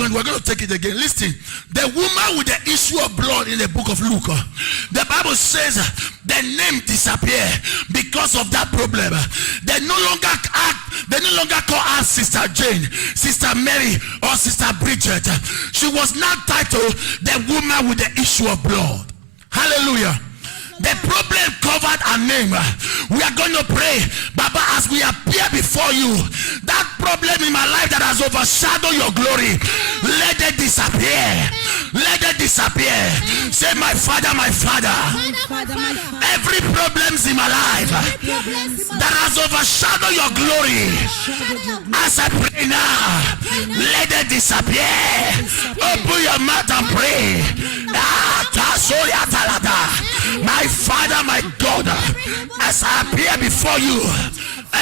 point. We're going to take it again. Listen, the woman with the issue of blood in the book of Luke, the Bible says the name disappeared because of that problem. They no longer call her Sister Jane, Sister Mary, or Sister Bridget. She was now titled the woman with the issue of blood. Hallelujah. The problem covered her name. We are going to pray, Baba, as we appear before you. That problem in my life that has overshadowed your glory, let it disappear. Let it disappear. Say, my Father, my Father. Every problem in my life that has overshadowed your glory, as I pray now, let it disappear. Open your mouth and pray. My Father, my God, as I appear before you,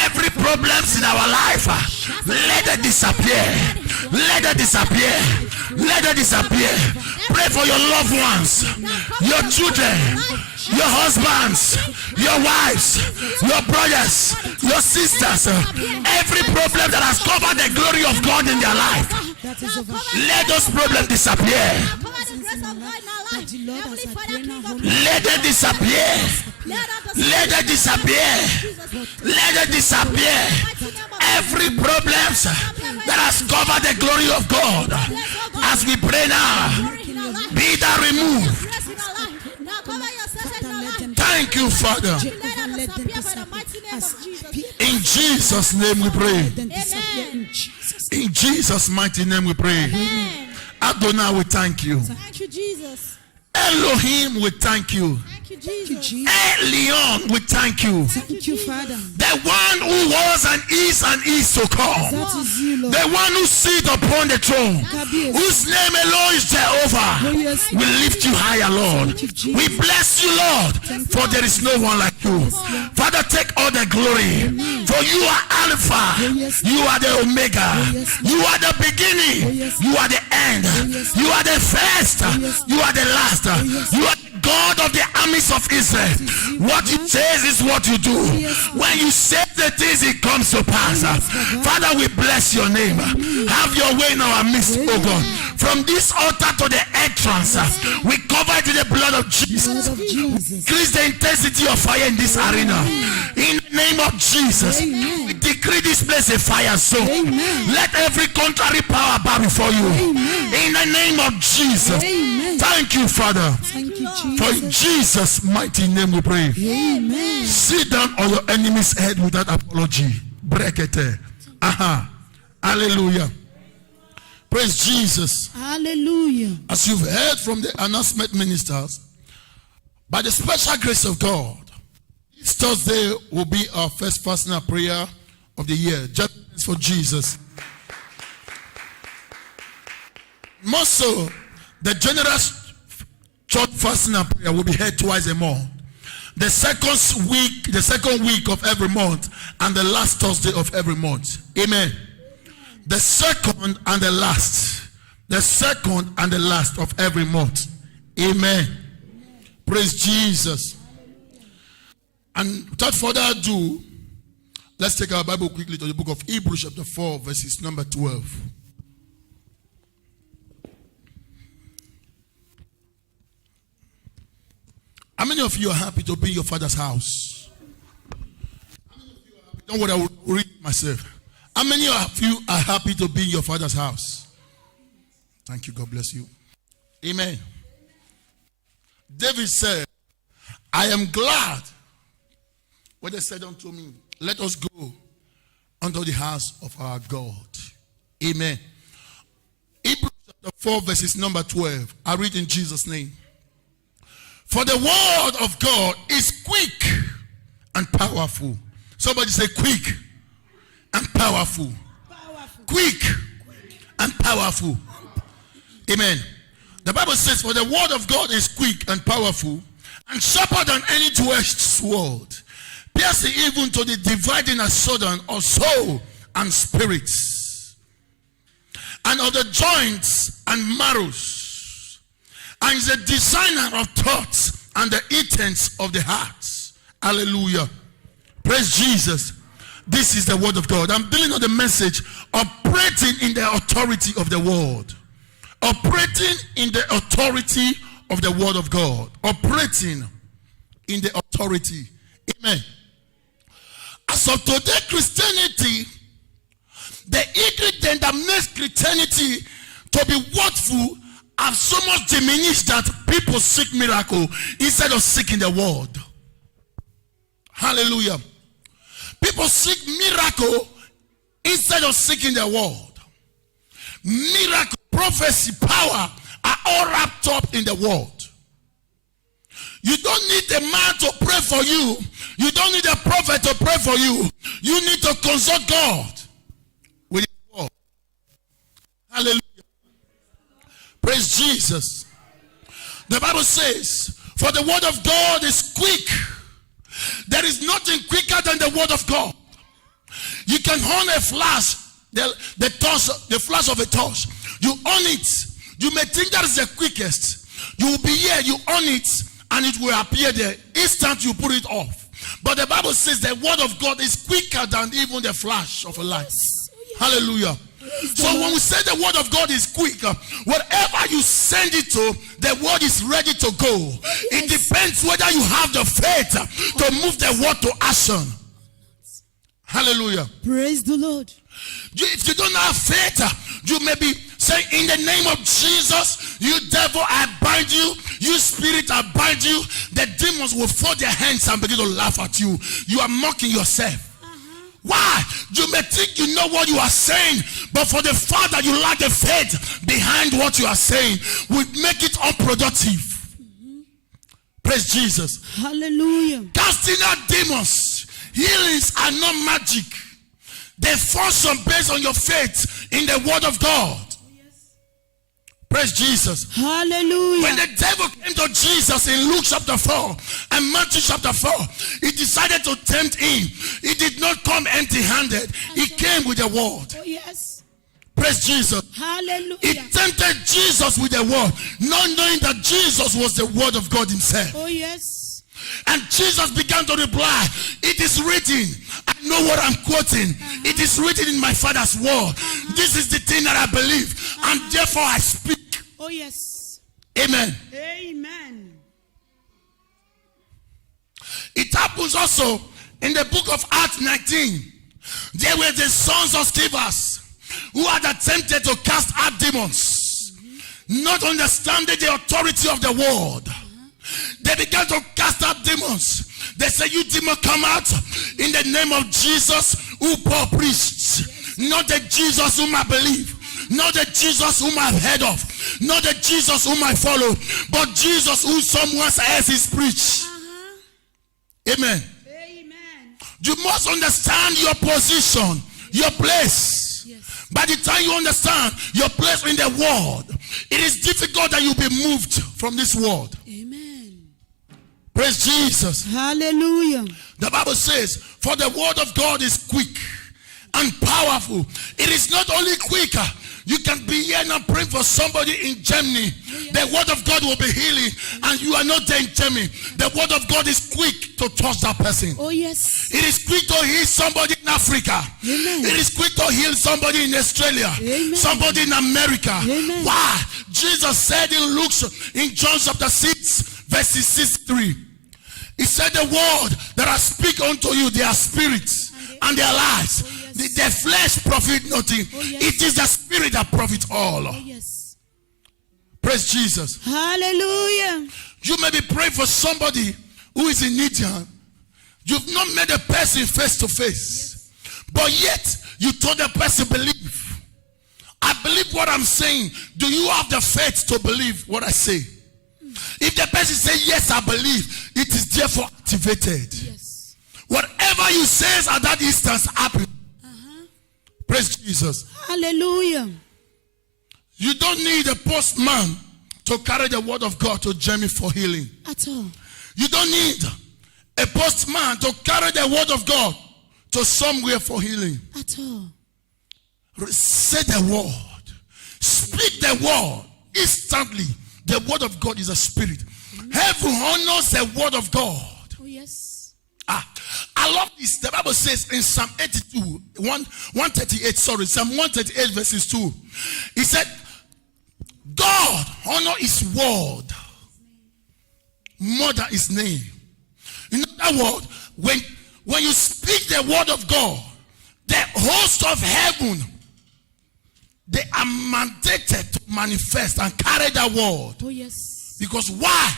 every problem in our life, let it disappear. Let it disappear. Let it disappear. Pray for your loved ones, your children, your husbands, your wives, your brothers, your sisters. Every problem that has covered the glory of God in their life, let those problems disappear. Let it disappear. Let it disappear. Let it disappear. Every problem that has covered the glory of God, as we pray now, be that removed. Thank you, Father. In Jesus' name we pray. In Jesus' mighty name we pray. Adonai, we thank you. Thank you, Jesus. Elohim, we thank you. Thank you, Jesus. Leon, we thank you. Thank you, Father. The one who was and is to come. That is you, Lord. The one who sits upon the throne, whose name alone is Jehovah. We lift you higher, Lord. We bless you, Lord, for there is no one like you. Father, take all the glory. For you are Alpha, you are the Omega, you are the beginning, you are the end, you are the first, you are the last, you are God of the armies of Israel. What you say is what you do. When you say the things, it comes to pass. Father, we bless your name. Have your way in our midst, oh God. From this altar to the entrance, we cover it with the blood of Jesus. Increase the intensity of fire in this arena. In the name of Jesus, we decree this place a fire zone. Let every contrary power bow before you. In the name of Jesus. Thank you, Father. Thank you, Jesus. For in Jesus' mighty name we pray. Amen. Sit down on your enemy's head without apology. Break it. Hallelujah. Praise Jesus. Hallelujah. As you've heard from the announcement ministers, by the special grace of God, this Thursday will be our first fasting prayer of the year. Just for Jesus. More so, the general church fasting and prayer will be held twice a month. The second week of every month, and the last Thursday of every month. Amen. The second and the last. The second and the last of every month. Amen. Praise Jesus. And without further ado, let's take our Bible quickly to the book of Hebrews chapter 4, verses number 12. How many of you are happy to be in your father's house? Don't worry, I will read myself. How many of you are happy to be in your father's house? Thank you. God bless you. Amen. David said, I am glad when they said unto me, let us go unto the house of our God. Amen. Hebrews chapter 4, verses number 12. I read in Jesus' name. For the word of God is quick and powerful. Somebody say quick and powerful. Quick and powerful. Amen. The Bible says, for the word of God is quick and powerful and sharper than any two-edged sword, piercing even to the dividing asunder of soul and spirits, and of the joints and marrows, and is a designer of thoughts and the intents of the hearts. Hallelujah. Praise Jesus. This is the word of God. I'm dealing on the message, operating in the authority of the word. Operating in the authority of the word of God. Operating in the authority. Amen. As of today, Christianity, the ingredient that makes Christianity to be worthful have so much diminished that people seek miracle instead of seeking the word. Hallelujah. People seek miracle instead of seeking the word. Miracle, prophecy, power are all wrapped up in the word. You don't need a man to pray for you. You don't need a prophet to pray for you. You need to consult God with his word. Hallelujah. Praise Jesus. The Bible says, for the word of God is quick. There is nothing quicker than the word of God. You can own a flash, the flash of a torch. You own it. You may think that is the quickest. You will be here, you own it, and it will appear there. Instant you put it off. But the Bible says the word of God is quicker than even the flash of a light. Hallelujah. So when we say the word of God is quick, whatever you send it to, the word is ready to go. It depends whether you have the faith to move the word to action. Hallelujah. Praise the Lord. If you don't have faith, you may be saying, in the name of Jesus, you devil, I bind you. You spirit, I bind you. The demons will fold their hands and begin to laugh at you. You are mocking yourself. Why? You may think you know what you are saying, but for the fact that you lack the faith behind what you are saying will make it unproductive. Praise Jesus. Hallelujah. Casting out demons, healings are not magic. They function based on your faith in the word of God. Praise Jesus. Hallelujah. When the devil came to Jesus in Luke chapter 4 and Matthew chapter 4, he decided to tempt him. He did not come empty-handed. He came with the word. Oh, yes. Praise Jesus. Hallelujah. He tempted Jesus with the word, not knowing that Jesus was the word of God himself. Oh, yes. And Jesus began to reply, it is written. I know what I'm quoting. It is written in my Father's word. This is the thing that I believe. And therefore I speak. Oh, yes. Amen. Amen. It happens also in the book of Acts 19. There were the sons of Scevas who had attempted to cast out demons, not understanding the authority of the word. They began to cast out demons. They said, you demon, come out in the name of Jesus who Paul preached. Not the Jesus whom I believe. Not the Jesus whom I've heard of. Not the Jesus whom I follow. But Jesus who someone else is preached. Amen. Amen. You must understand your position, your place. Yes. By the time you understand your place in the world, it is difficult that you be moved from this world. Amen. Praise Jesus. Hallelujah. The Bible says, for the word of God is quick and powerful. It is not only quicker. You can be here now praying for somebody in Germany. The word of God will be healing, and you are not there in Germany. The word of God is quick to touch that person. Oh, yes. It is quick to heal somebody in Africa. Amen. It is quick to heal somebody in Australia. Amen. Somebody in America. Amen. Why? Jesus said in Luke, in John chapter 6, verses 63. He said, the word that I speak unto you, they are spirits and they are lives. Oh, yes. The flesh profit nothing. Oh, yes. It is the spirit that profits all. Oh, yes. Praise Jesus. Hallelujah. You may be praying for somebody who is in need. You've not met a person face to face. But yet, you told the person, believe. I believe what I'm saying. Do you have the faith to believe what I say? If the person says, yes, I believe, it is therefore activated. Yes. Whatever you say at that instance happens. Praise Jesus. Hallelujah. You don't need a postman to carry the word of God to Germany for healing. At all. You don't need a postman to carry the word of God to somewhere for healing. At all. Say the word. Speak the word. Instantly. The word of God is a spirit. Heaven honors the word of God. Oh, yes. I love this. The Bible says in Psalm 82, 138, Psalm 138 verses 2. He said, God honor his word more than his name. In other words, when you speak the word of God, the host of heaven, they are mandated to manifest and carry that word. Oh, yes. Because why?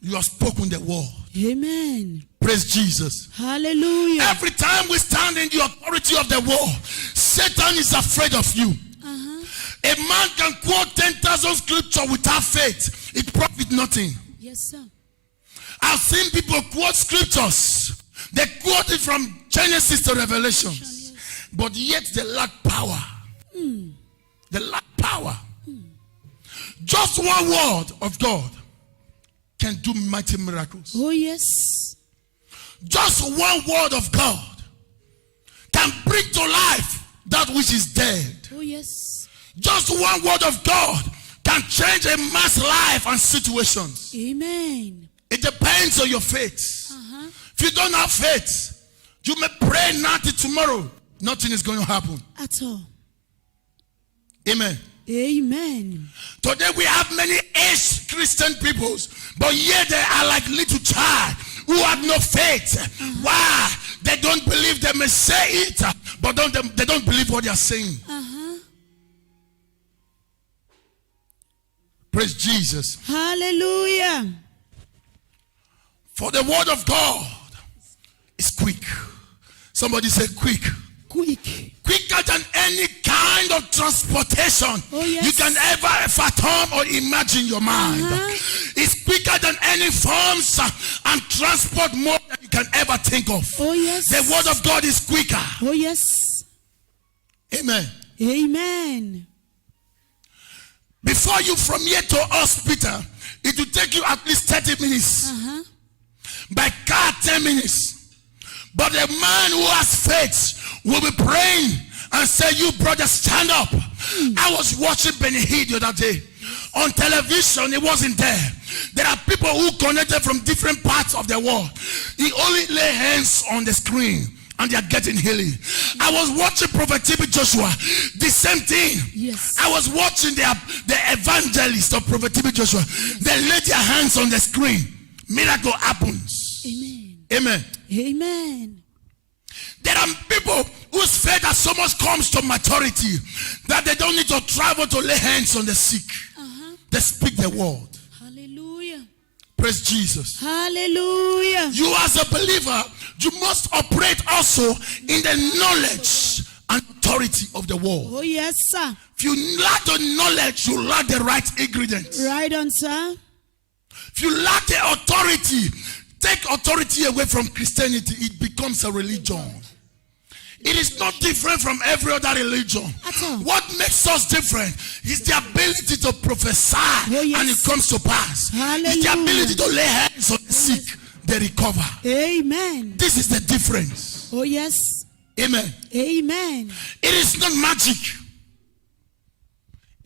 You have spoken the word. Amen. Praise Jesus. Hallelujah. Every time we stand in the authority of the word, Satan is afraid of you. A man can quote 10,000 scriptures without faith. It profits nothing. Yes, sir. I've seen people quote scriptures. They quote it from Genesis to Revelation. Yes. But yet they lack power. They lack power. Just one word of God can do mighty miracles. Oh, yes. Just one word of God can bring to life that which is dead. Oh, yes. Just one word of God can change a man's life and situations. Amen. It depends on your faith. If you don't have faith, you may pray nothing tomorrow. Nothing is going to happen. At all. Amen. Amen. Today we have many aged Christian peoples, but yet they are like little child who have no faith. Why? They don't believe. They may say it, but they don't believe what they are saying. Praise Jesus. Hallelujah. For the word of God is quick. Somebody say quick. Quick. Quicker than any kind of transportation you can ever fathom or imagine your mind. It's quicker than any forms and transport mode that you can ever think of. Oh, yes. The word of God is quicker. Oh, yes. Amen. Amen. Before you from here to hospital, it will take you at least 30 minutes. By car, 10 minutes. But a man who has faith will be praying and say, you brother, stand up. I was watching Benny Hill the other day. On television, it wasn't there. There are people who connected from different parts of the world. He only lay hands on the screen and they are getting healing. I was watching Prophet TB Joshua. The same thing. Yes. I was watching the evangelist of Prophet TB Joshua. They lay their hands on the screen. Miracle happens. Amen. Amen. Amen. There are people whose faith as so much comes to maturity that they don't need to travel to lay hands on the sick. They speak the word. Hallelujah. Praise Jesus. Hallelujah. You as a believer, you must operate also in the knowledge and authority of the word. Oh, yes, sir. If you lack the knowledge, you lack the right ingredients. Right on, sir. If you lack the authority, take authority away from Christianity, it becomes a religion. It is not different from every other religion. What makes us different is the ability to prophesy and it comes to pass. It's the ability to lay hands on the sick, they recover. Amen. This is the difference. Oh, yes. Amen. Amen. It is not magic.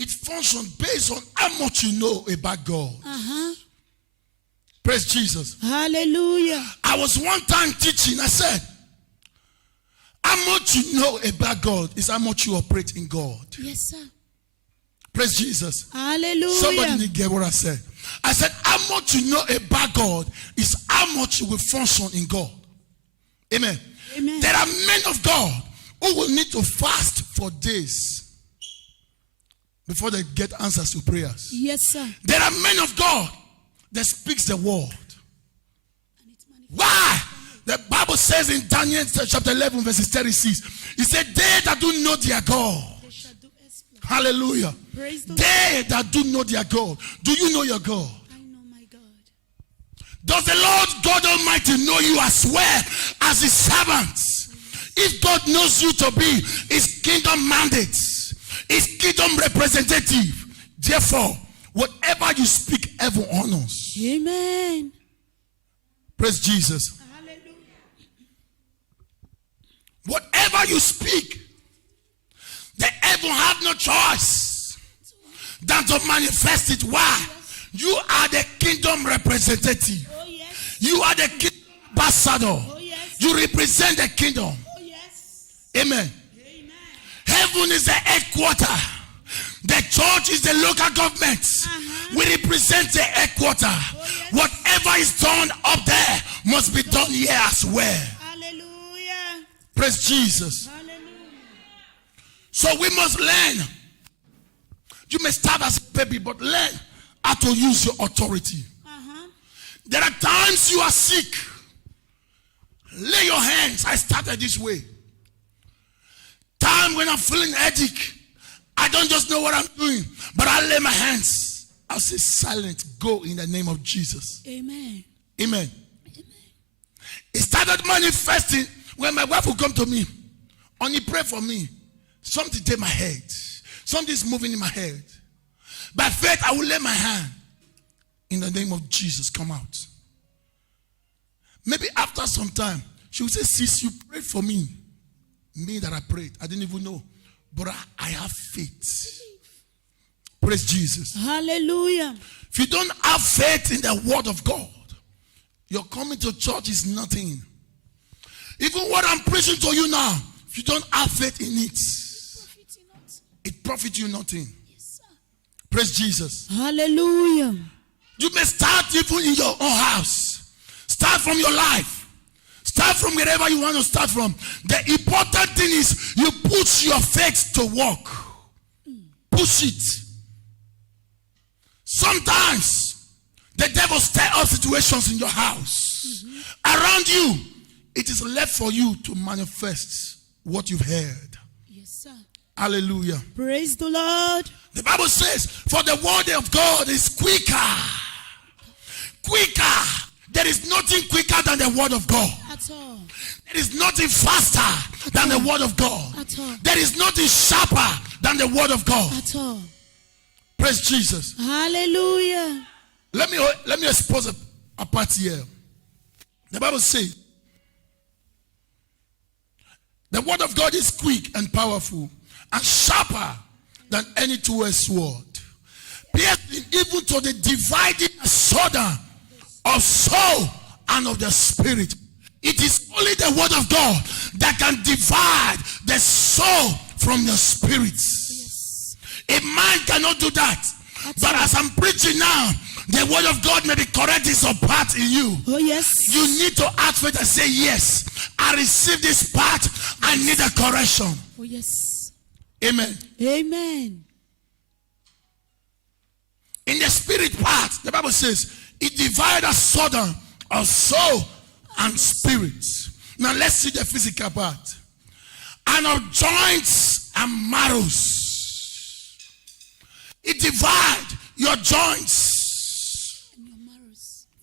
It functions based on how much you know about God. Praise Jesus. Hallelujah. I was one time teaching. I said, how much you know about God is how much you operate in God. Yes, sir. Praise Jesus. Hallelujah. Somebody didn't get what I said. I said, how much you know about God is how much you will function in God. Amen. Amen. There are men of God who will need to fast for days before they get answers to prayers. Yes, sir. There are men of God that speaks the word. Why? The Bible says in Daniel chapter 11 verses 36, it said, they that do know their God. Hallelujah. They that do know their God. Do you know your God? I know my God. Does the Lord God Almighty know you as well as his servants? If God knows you to be his kingdom mandate, his kingdom representative, therefore, whatever you speak, heaven honors. Amen. Praise Jesus. Whatever you speak, the heaven have no choice than to manifest it. Why? You are the kingdom representative. Oh, yes. You are the kingdom ambassador. Oh, yes. You represent the kingdom. Oh, yes. Amen. Amen. Heaven is the headquarter. The church is the local government. We represent the headquarter. Whatever is done up there must be done here as well. Hallelujah. Praise Jesus. Hallelujah. So we must learn. You may start as a baby, but learn how to use your authority. There are times you are sick. Lay your hands. I started this way. Time when I'm feeling headache, I don't just know what I'm doing, but I lay my hands. I'll say, silent, go in the name of Jesus. Amen. Amen. It started manifesting when my wife would come to me. Only pray for me. Something take my head. Something's moving in my head. By faith, I will lay my hand. In the name of Jesus, come out. Maybe after some time, she will say, sis, you prayed for me. Me that I prayed. I didn't even know. But I have faith. Praise Jesus. Hallelujah. If you don't have faith in the word of God, your coming to church is nothing. Even what I'm preaching to you now, if you don't have faith in it, it profits you nothing. Praise Jesus. Hallelujah. You may start even in your own house. Start from your life. Start from wherever you want to start from. The important thing is you put your faith to work. Push it. Sometimes the devil stirs up situations in your house. Around you, it is left for you to manifest what you've heard. Yes, sir. Hallelujah. Praise the Lord. The Bible says, for the word of God is quicker. Quicker. There is nothing quicker than the word of God. At all. There is nothing faster than the word of God. At all. There is nothing sharper than the word of God. At all. Praise Jesus. Hallelujah. Let me expose a part here. The Bible says, the word of God is quick and powerful and sharper than any two-edged sword, piercing even to the dividing sword of soul and of the spirit. It is only the word of God that can divide the soul from the spirit. Yes. A man cannot do that. But as I'm preaching now, the word of God may be correct in some part in you. Oh, yes. You need to ask faith and say, yes, I receive this part. I need a correction. Oh, yes. Amen. Amen. In the spirit part, the Bible says, it divides a sword of soul and spirit. Now let's see the physical part. And of joints and marrows. It divides your joints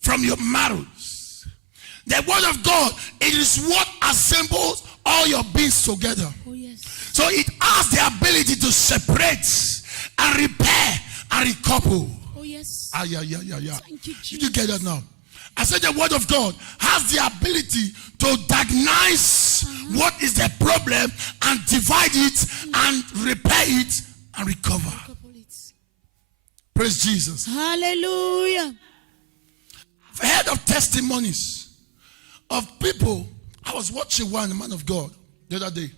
from your marrows. The word of God, it is what assembles all your beings together. Oh, yes. So it has the ability to separate and repair and recouple. Oh, yes. Yeah. Thank you, Jesus. Did you get that now? I said the word of God has the ability to diagnose what is the problem and divide it and repair it and recover. Praise Jesus. Hallelujah. I've heard of testimonies of people. I was watching one man of God the other day.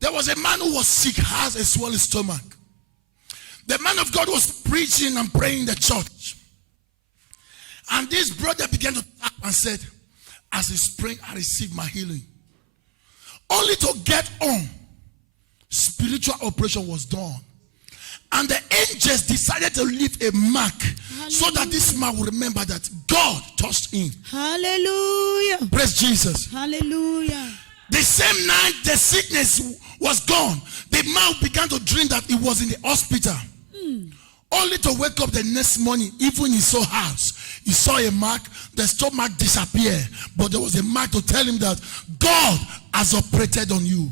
There was a man who was sick, has a swollen stomach. The man of God was preaching and praying in the church. And this brother began to tap and said, as he's praying, I received my healing. Only to get on, spiritual operation was done. And the angels decided to leave a mark. Hallelujah. So that this man will remember that God touched him. Hallelujah. Praise Jesus. Hallelujah. The same night the sickness was gone, the man began to dream that he was in the hospital. Only to wake up the next morning, even in his own house, he saw a mark, the stomach disappeared. But there was a mark to tell him that God has operated on you.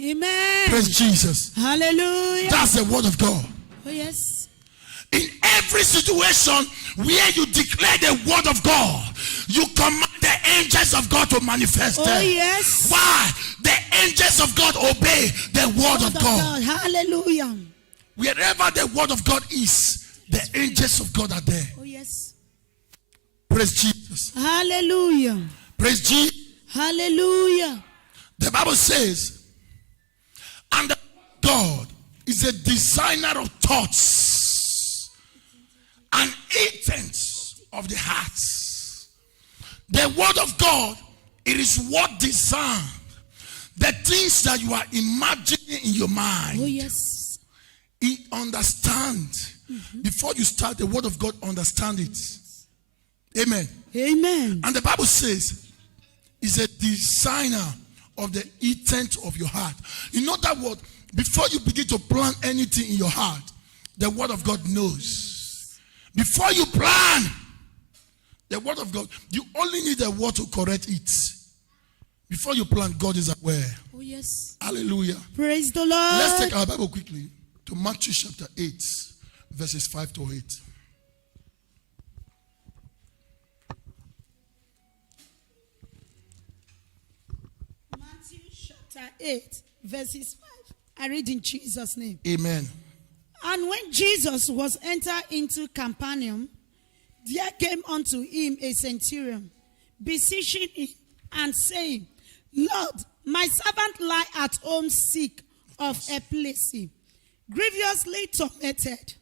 Amen. Praise Jesus. Hallelujah. That's the word of God. Oh, yes. In every situation where you declare the word of God, you command the angels of God to manifest. Oh, yes. Why? The angels of God obey the word of God. Hallelujah. Wherever the word of God is, the angels of God are there. Oh, yes. Praise Jesus. Hallelujah. Praise Jesus. Hallelujah. The Bible says, and the God is a designer of thoughts and intents of the hearts. The word of God, it is what designs the things that you are imagining in your mind. Oh, yes. It understands. Before you start, the word of God understand it. Amen. Amen. And the Bible says, is a designer of the intent of your heart. You know that word, before you begin to plan anything in your heart, the word of God knows. Before you plan, the word of God, you only need a word to correct it. Before you plan, God is aware. Oh, yes. Hallelujah. Praise the Lord. Let's take our Bible quickly to Matthew chapter 8, verses 5 to 8. Matthew chapter 8, verses 5. I read in Jesus' name. Amen. And when Jesus was entered into Capernaum, there came unto him a centurion, beseeching him and saying, Lord, my servant lie at home sick of epilepsy, grievously tormented.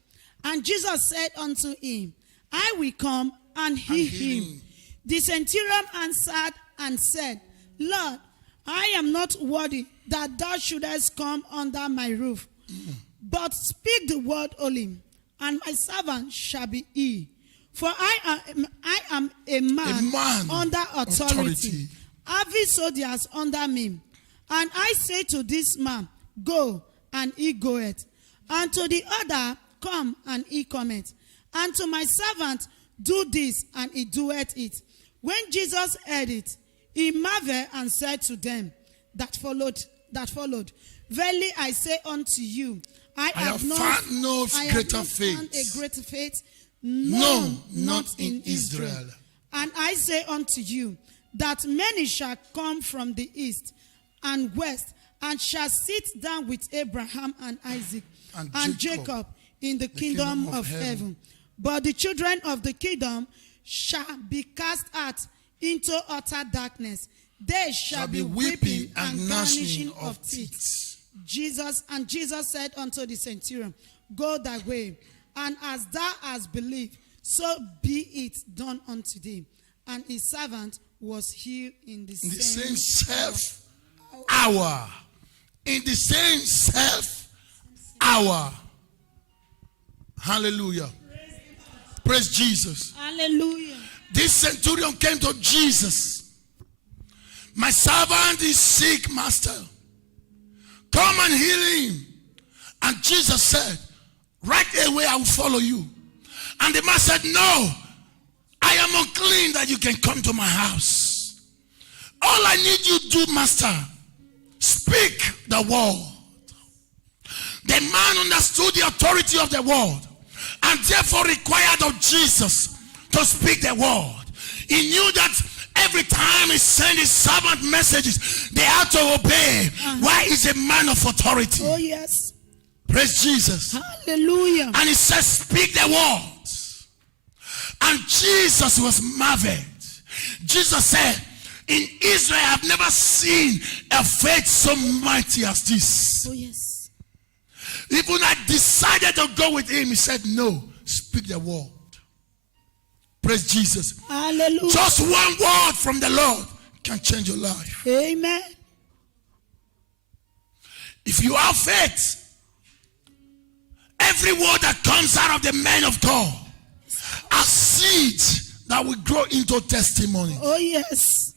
And Jesus said unto him, I will come and heal him. The centurion answered and said, Lord, I am not worthy that thou shouldest come under my roof. But speak the word only, and my servant shall be healed. For I am a man under authority, having soldiers under me. And I say to this man, go, and he goeth. And to the other, come, and he cometh. And to my servant, do this, and he doeth it. When Jesus heard it, he marveled and said to them that followed, Verily I say unto you, I have found no greater faith. A greater faith, no, not in Israel. And I say unto you, that many shall come from the east and west, and shall sit down with Abraham and Isaac and Jacob in the kingdom of heaven. But the children of the kingdom shall be cast out into utter darkness. They shall be weeping and gnashing of teeth. Jesus said unto the centurion, go thy way, and as thou hast believed, so be it done unto thee. And his servant was healed in the same self hour. In the same self hour. Hallelujah. Praise Jesus. Hallelujah. This centurion came to Jesus. My servant is sick, master. Come and heal him. And Jesus said, right away I will follow you. And the man said, no, I am unclean that you can come to my house. All I need you to do, master, speak the word. The man understood the authority of the word and therefore required of Jesus to speak the word. He knew that every time he sent his servant messages, they had to obey. Why is a man of authority? Oh, yes. Praise Jesus. Hallelujah. And he said, speak the words. And Jesus was marveled. Jesus said, in Israel, I have never seen a faith so mighty as this. Oh, yes. Even I decided to go with him. He said, no, speak the word. Praise Jesus. Hallelujah. Just one word from the Lord can change your life. Amen. If you have faith, every word that comes out of the men of God are seeds that will grow into testimony. Oh, yes.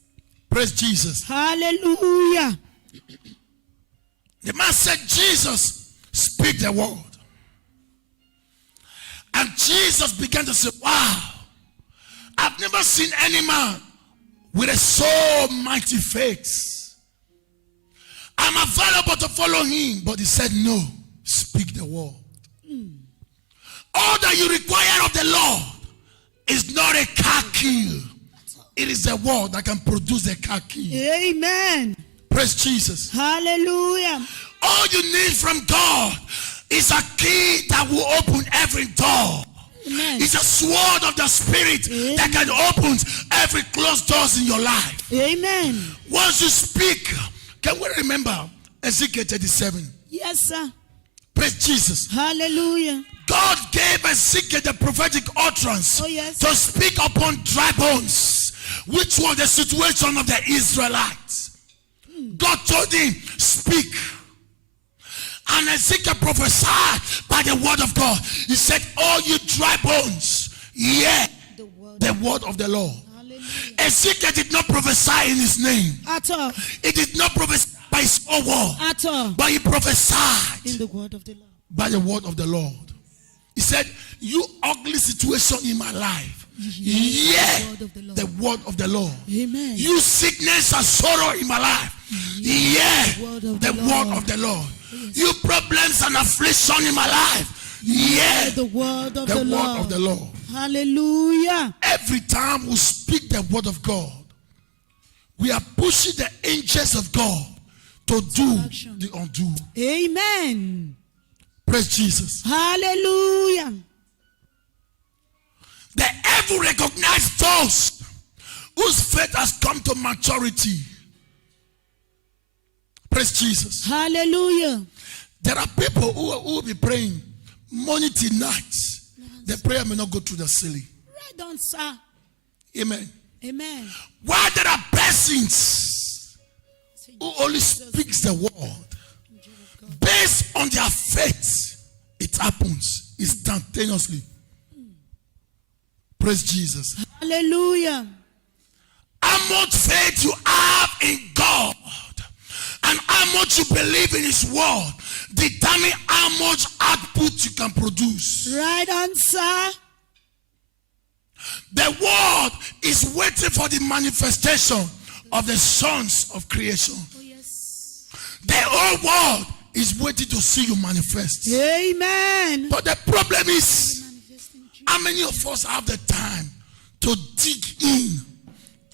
Praise Jesus. Hallelujah. The man said, Jesus, speak the word. And Jesus began to say, wow, I've never seen any man with a so mighty faith. I'm available to follow him. But he said, no, speak the word. All that you require of the Lord is not a car key. It is the word that can produce a car key. Amen. Praise Jesus. Hallelujah. All you need from God is a key that will open every door. Amen. It's a sword of the Spirit that can open every closed doors in your life. Amen. Once you speak, can we remember Ezekiel 37? Yes, sir. Praise Jesus. Hallelujah. God gave Ezekiel the prophetic utterance Oh, yes. to speak upon dry bones, which was the situation of the Israelites. God told him, speak. And Ezekiel prophesied by the word of God. He said, all you dry bones, hear the word of the Lord. Hallelujah. Ezekiel did not prophesy in his name. At all. He did not prophesy by his own word. At all. But he prophesied In the word of the Lord. by the word of the Lord. He said, you ugly situation in my life, hear the word of the Lord. Amen. You sickness and sorrow in my life, hear the word of the Lord. You problems and affliction in my life, hear The word of the the word Lord. of the Lord. Hallelujah. Every time we speak the word of God, we are pushing the angels of God to do the undo. Amen. Praise Jesus. Hallelujah. The evil recognize those whose faith has come to maturity. Praise Jesus. Hallelujah. There are people who will be praying morning till night. The prayer may not go through the ceiling. Right on, sir. Amen. Amen. While there are persons who only speaks the word, based on their faith, it happens instantaneously. Praise Jesus. Hallelujah. How much faith you have in God and how much you believe in his word determine how much output you can produce. Right on, sir. The word is waiting for the manifestation of the sons of creation. Oh, yes. The whole world is waiting to see you manifest. Amen. But the problem is, how many of us have the time to dig in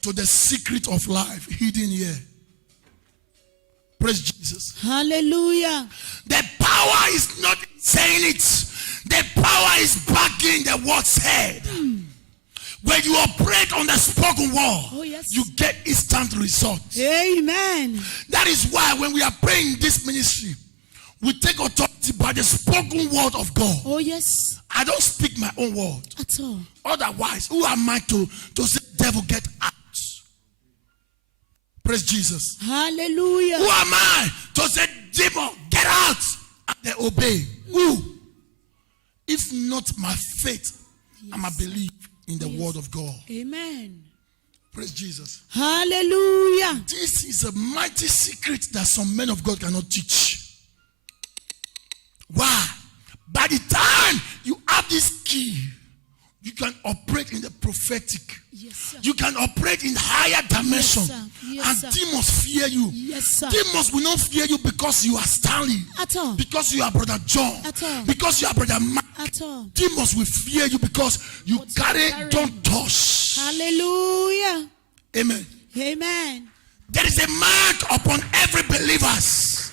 to the secret of life hidden here? Praise Jesus. Hallelujah. The power is not saying it. The power is backing the word said. When you operate on the spoken word, Oh, yes. you get instant results. Amen. That is why when we are praying in this ministry, we take authority by the spoken word of God. Oh, yes. I don't speak my own word. At all. Otherwise, who am I to say, devil, get out? Praise Jesus. Hallelujah. Who am I to say, demon, get out? And they obey. Who? If not my faith, and my belief in the word of God. Amen. Praise Jesus. Hallelujah. This is a mighty secret that some men of God cannot teach. Why? By the time you have this key, you can operate in the prophetic. Yes, sir. You can operate in higher dimension. Yes, sir. Yes, and sir. demons fear you. Yes, sir. Demons will not fear you because you are Stanley. At all. Because you are Brother John. At all. Because you are Brother Mark. At all. Demons will fear you because you carry, don't touch. Hallelujah. Amen. Amen. There is a mark upon every believers.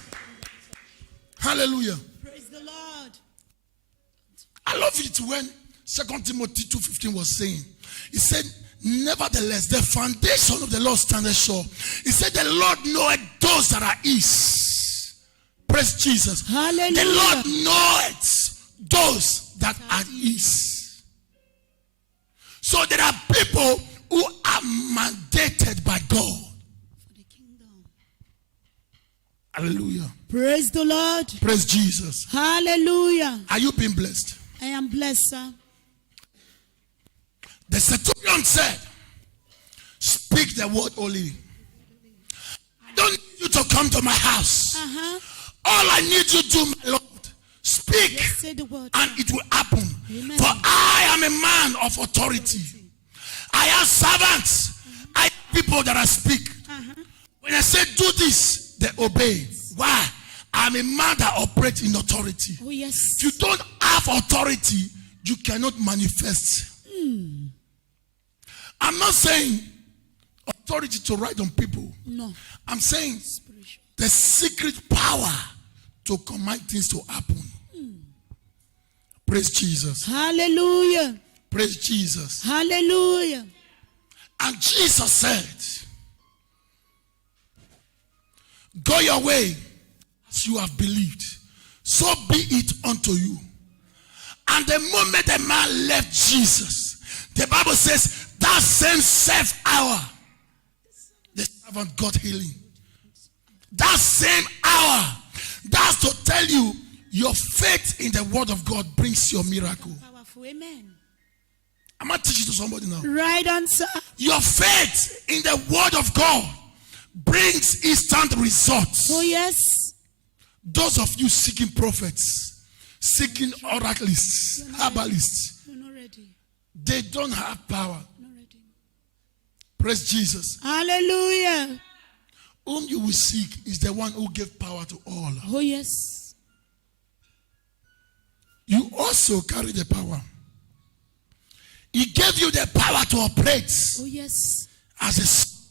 Hallelujah. Praise the Lord. I love it when 2 Timothy 2:15 was saying, he said, nevertheless, the foundation of the Lord standeth sure. He said, the Lord knoweth those that are his. Praise Jesus. Hallelujah. The Lord knoweth those that are his. So there are people who are mandated by God. For the kingdom. Hallelujah. Praise the Lord. Praise Jesus. Hallelujah. Are you being blessed? I am blessed, sir. The centurion said, speak the word only. I don't need you to come to my house. All I need you to do, my Lord, speak, Yes, say the word. and it will happen. Amen. For I am a man of authority. I have servants. I have people that I speak. When I say do this, they obey. Why? I'm a man that operates in authority. Oh, yes. If you don't have authority, you cannot manifest. I'm not saying authority to write on people. No. I'm saying Spiritual. the secret power to command things to happen. Praise Jesus. Hallelujah. Praise Jesus. Hallelujah. And Jesus said, go your way as you have believed. so be it unto you. And the moment the man left Jesus, the Bible says that same self hour, the servant got healing. That same hour. That's to tell you, your faith in the word of God brings your miracle. Powerful. Amen. I'm not teaching to somebody now. Right answer. Your faith in the word of God brings instant results. Oh, yes. Those of you seeking prophets, seeking oraclists, herbalists, You're not ready. they don't have power. Not ready. Praise Jesus. Hallelujah. Whom you will seek is the one who gave power to all. Oh, yes. You also carry the power. He gave you the power to operate Oh, yes. as a son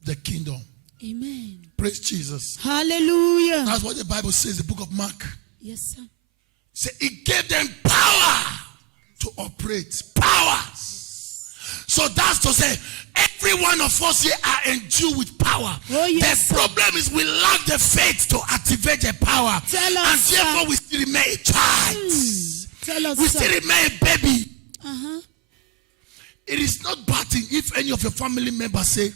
of the kingdom. Amen. Praise Jesus. Hallelujah. That's what the Bible says, the book of Mark. Yes, sir. Say he gave them power to operate. Powers. So that's to say, every one of us here are endued with power. Oh, yes, the problem is we lack the faith to activate the power. Tell us, and therefore sir. we still remain a child. Tell us, We sir. still remain a baby. Uh-huh. It is not bad thing if any of your family members say,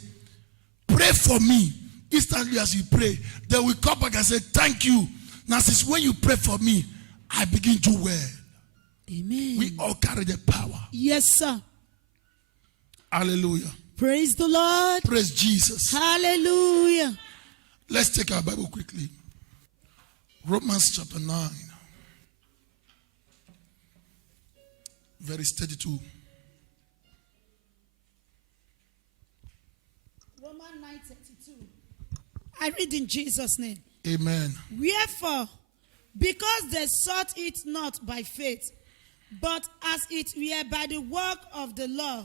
pray for me. Instantly as you pray, they will come back and say, thank you. Now since when you pray for me, I begin to well. Amen. We all carry the power. Yes, sir. Hallelujah. Praise the Lord. Praise Jesus. Hallelujah. Let's take our Bible quickly. Romans chapter 9. Verse 32. Romans 9:32. I read in Jesus' name. Amen. Wherefore, because they sought it not by faith, but as it were by the work of the law,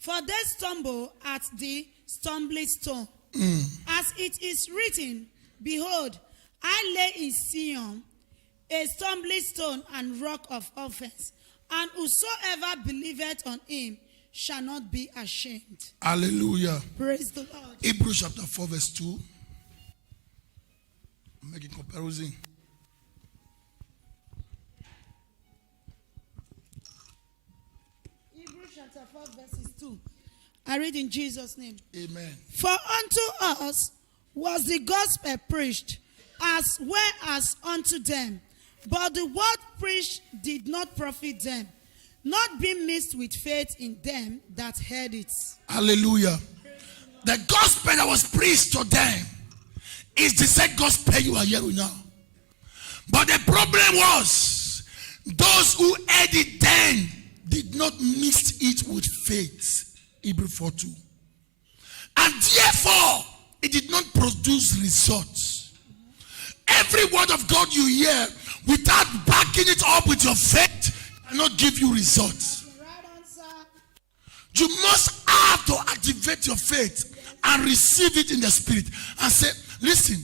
for they stumble at the stumbling stone. As it is written, behold, I lay in Zion a stumbling stone and rock of offense, and whosoever believeth on him shall not be ashamed. Hallelujah. Praise the Lord. Hebrews chapter 4 verse 2. I'm making comparison. Hebrews chapter 4 verses 2. I read in Jesus' name. Amen. For unto us was the gospel preached, as well as unto them. But the word preached did not profit them, not being mixed with faith in them that heard it. Hallelujah. The gospel that was preached to them is the same gospel you are hearing now. But the problem was, those who heard it then did not mix it with faith. Hebrews 4:2. And therefore, it did not produce results. Every word of God you hear without backing it up with your faith cannot give you results. You must have to activate your faith and receive it in the spirit and say, listen,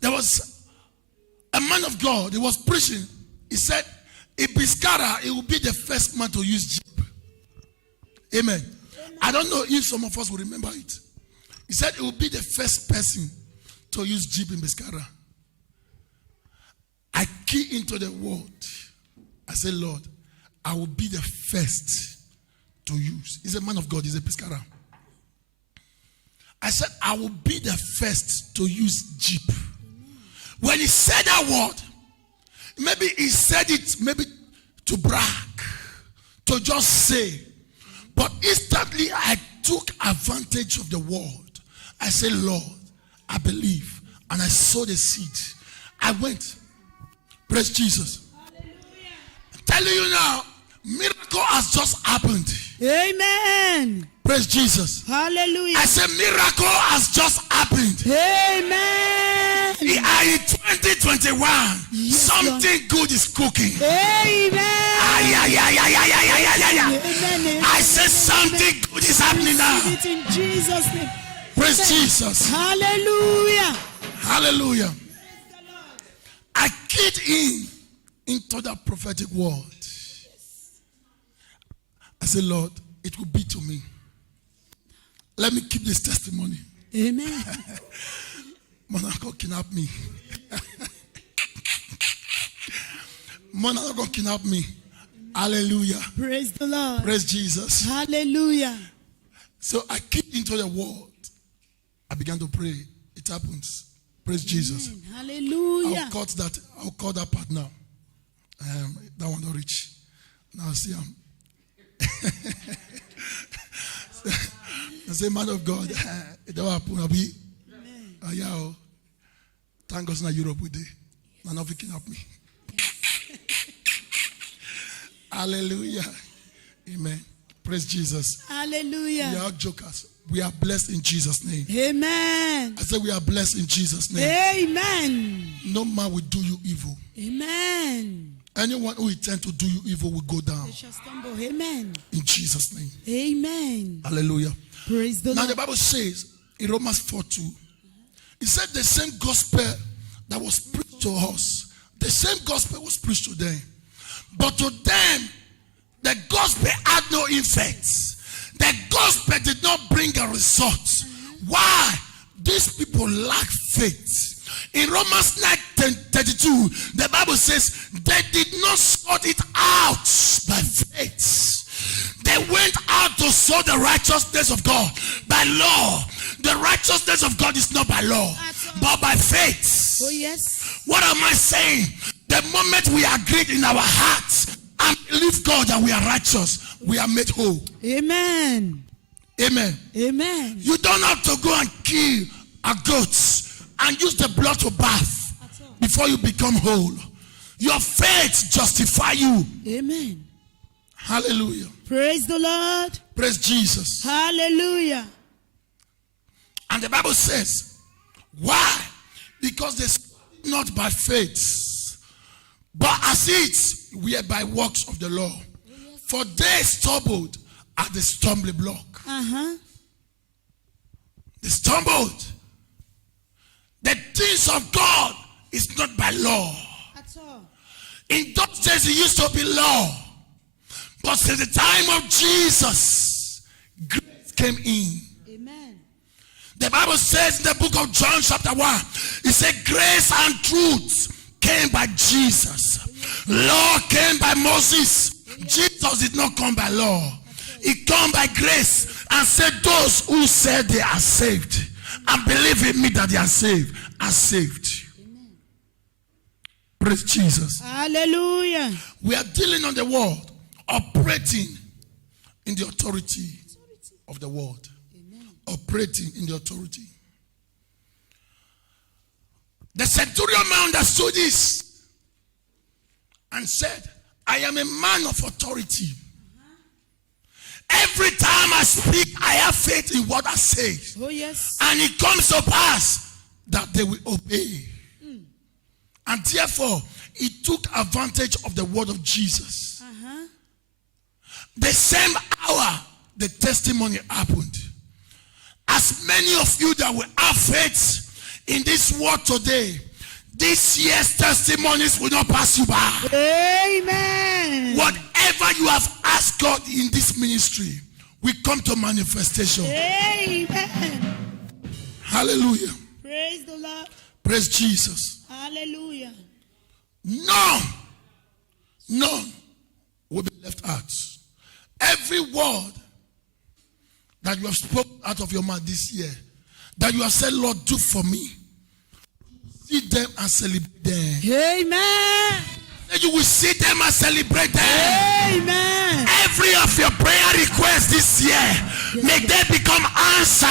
there was a man of God, he was preaching. He said, in Biscara, he will be the first man to use Jeep. Amen. I don't know if some of us will remember it. He said he will be the first person to use Jeep in Biscara. I key into the word. I said, Lord, I will be the first to use. He's a man of God, he's a Biscara. I said, I will be the first to use Jeep. When he said that word, maybe he said it maybe to brag, to just say. But instantly I took advantage of the word. I said, Lord, I believe. And I sowed the seed. I went. Praise Jesus. Hallelujah. I'm telling you now, miracle has just happened. Amen. Praise Jesus. Hallelujah. I said miracle has just happened. Amen. In 2021, Yes, something good is cooking. Amen. Amen. I said something good is happening now. Receive it in Jesus' name. Praise Jesus. Hallelujah. Hallelujah. I keyed into that prophetic word. I said, Lord, it will be to me. Let me keep this testimony. Amen. Monaco kidnapped me. Money not going to kidnap me. Hallelujah. Praise the Lord. Praise Jesus. Hallelujah. So I kicked into the word. I began to pray. It happens. Praise Jesus. Hallelujah. I'll cut that part now. That one don't reach. Now see him. I say, man of God, it don't happen. I'll be. Thank God, not Europe with it. Now nothing can help me. Hallelujah. Amen. Praise Jesus. Hallelujah. We are jokers. We are blessed in Jesus' name. Amen. I said we are blessed in Jesus' name. Amen. No man will do you evil. Amen. Anyone who intends to do you evil will go down. They shall stumble. Amen. In Jesus' name. Amen. Hallelujah. Praise the Now Lord. the Bible says in Romans 4:2, it said the same gospel that was preached to us, the same gospel was preached to them. But to them, the gospel had no effect. The gospel did not bring a result. Why? These people lack faith. In Romans 9:32, the Bible says they did not sort it out by faith. They went out to sow the righteousness of God by law. The righteousness of God is not by law, but by faith. Oh, yes. What am I saying? The moment we agreed in our hearts and believe God that we are righteous, we are made whole. Amen. Amen. Amen. You don't have to go and kill a goat and use the blood to bath before you become whole. Your faith justify you. Amen. Hallelujah. Praise the Lord. Praise Jesus. Hallelujah. And the Bible says, why? Because they studied not by faith, but as it were by works of the law. For they stumbled at the stumbling block. They stumbled. The things of God is not by law. At all. In those days it used to be law. But since the time of Jesus, grace came in. Amen. The Bible says in the book of John chapter 1, it said grace and truth came by Jesus. Law came by Moses. Jesus did not come by law. He came by grace and said those who said they are saved and believe in me that they are saved are saved. Amen. Praise Jesus. Hallelujah. We are dealing on the world, operating in the authority of the world. Amen. Operating in the authority. The centurion man understood this and said, I am a man of authority. Every time I speak, I have faith in what I say. Oh, yes. And it comes to pass that they will obey. And therefore, he took advantage of the word of Jesus. The same hour, the testimony happened. As many of you that will have faith in this word today, this year's testimonies will not pass you by. Amen. Whatever you have asked God in this ministry will come to manifestation. Amen. Hallelujah. Praise the Lord. Praise Jesus. Hallelujah. None will be left out. Every word that you have spoken out of your mouth this year, that you have said, Lord, do for me, see them and celebrate them. Amen. You will see them and celebrate them. Amen. Every of your prayer requests this year, may they become answered.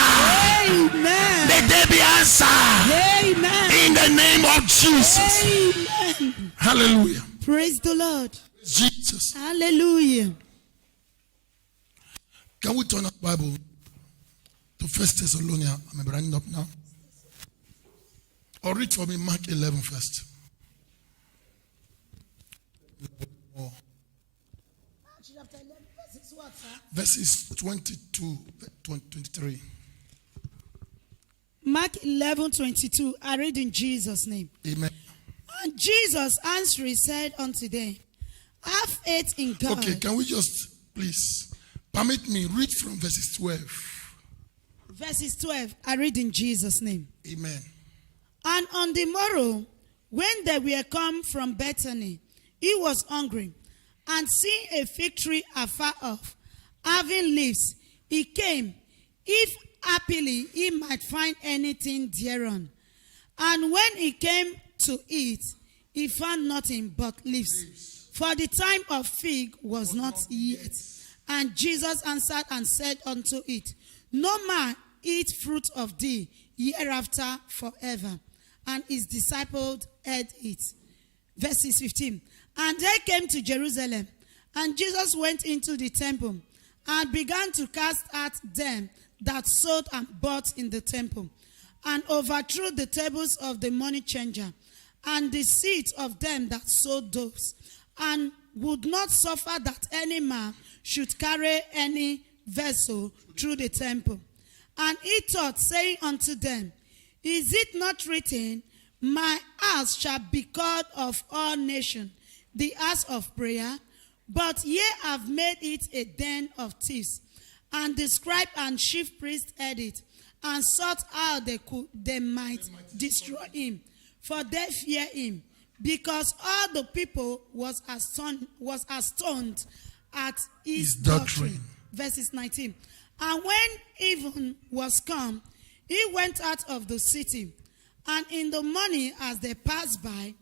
Amen. May they be answered. Amen. In the name of Jesus. Amen. Hallelujah. Praise the Lord. Jesus. Hallelujah. Can we turn our Bible to 1 Thessalonians? I'm running up now. Or read for me Mark 11 first. Verses 22, 23. Mark 11:22. I read in Jesus' name. Amen. And Jesus answering said unto them, have faith in God. Okay, can we just please permit me read from verses 12. Verses 12. I read in Jesus' name. Amen. And on the morrow, when they were come from Bethany, he was hungry, and seeing a fig tree afar off, having leaves, he came, if happily he might find anything thereon. And when he came to eat, he found nothing but leaves, for the time of fig was not yet. And Jesus answered and said unto it, No man eat fruit of thee hereafter forever. And his disciples heard it. Verses 15. And they came to Jerusalem, and Jesus went into the temple, and began to cast out them that sold and bought in the temple, and overthrew the tables of the money changer, and the seats of them that sold doves, and would not suffer that any man should carry any vessel through the temple. And he taught, saying unto them, Is it not written, My house shall be called of all nations the house of prayer? But ye have made it a den of thieves. And the scribe and chief priest heard it, and sought how they might destroy him, for they fear him, because all the people was astonished at his doctrine. Verses 19. And when even was come, he went out of the city, and in the morning as they passed by,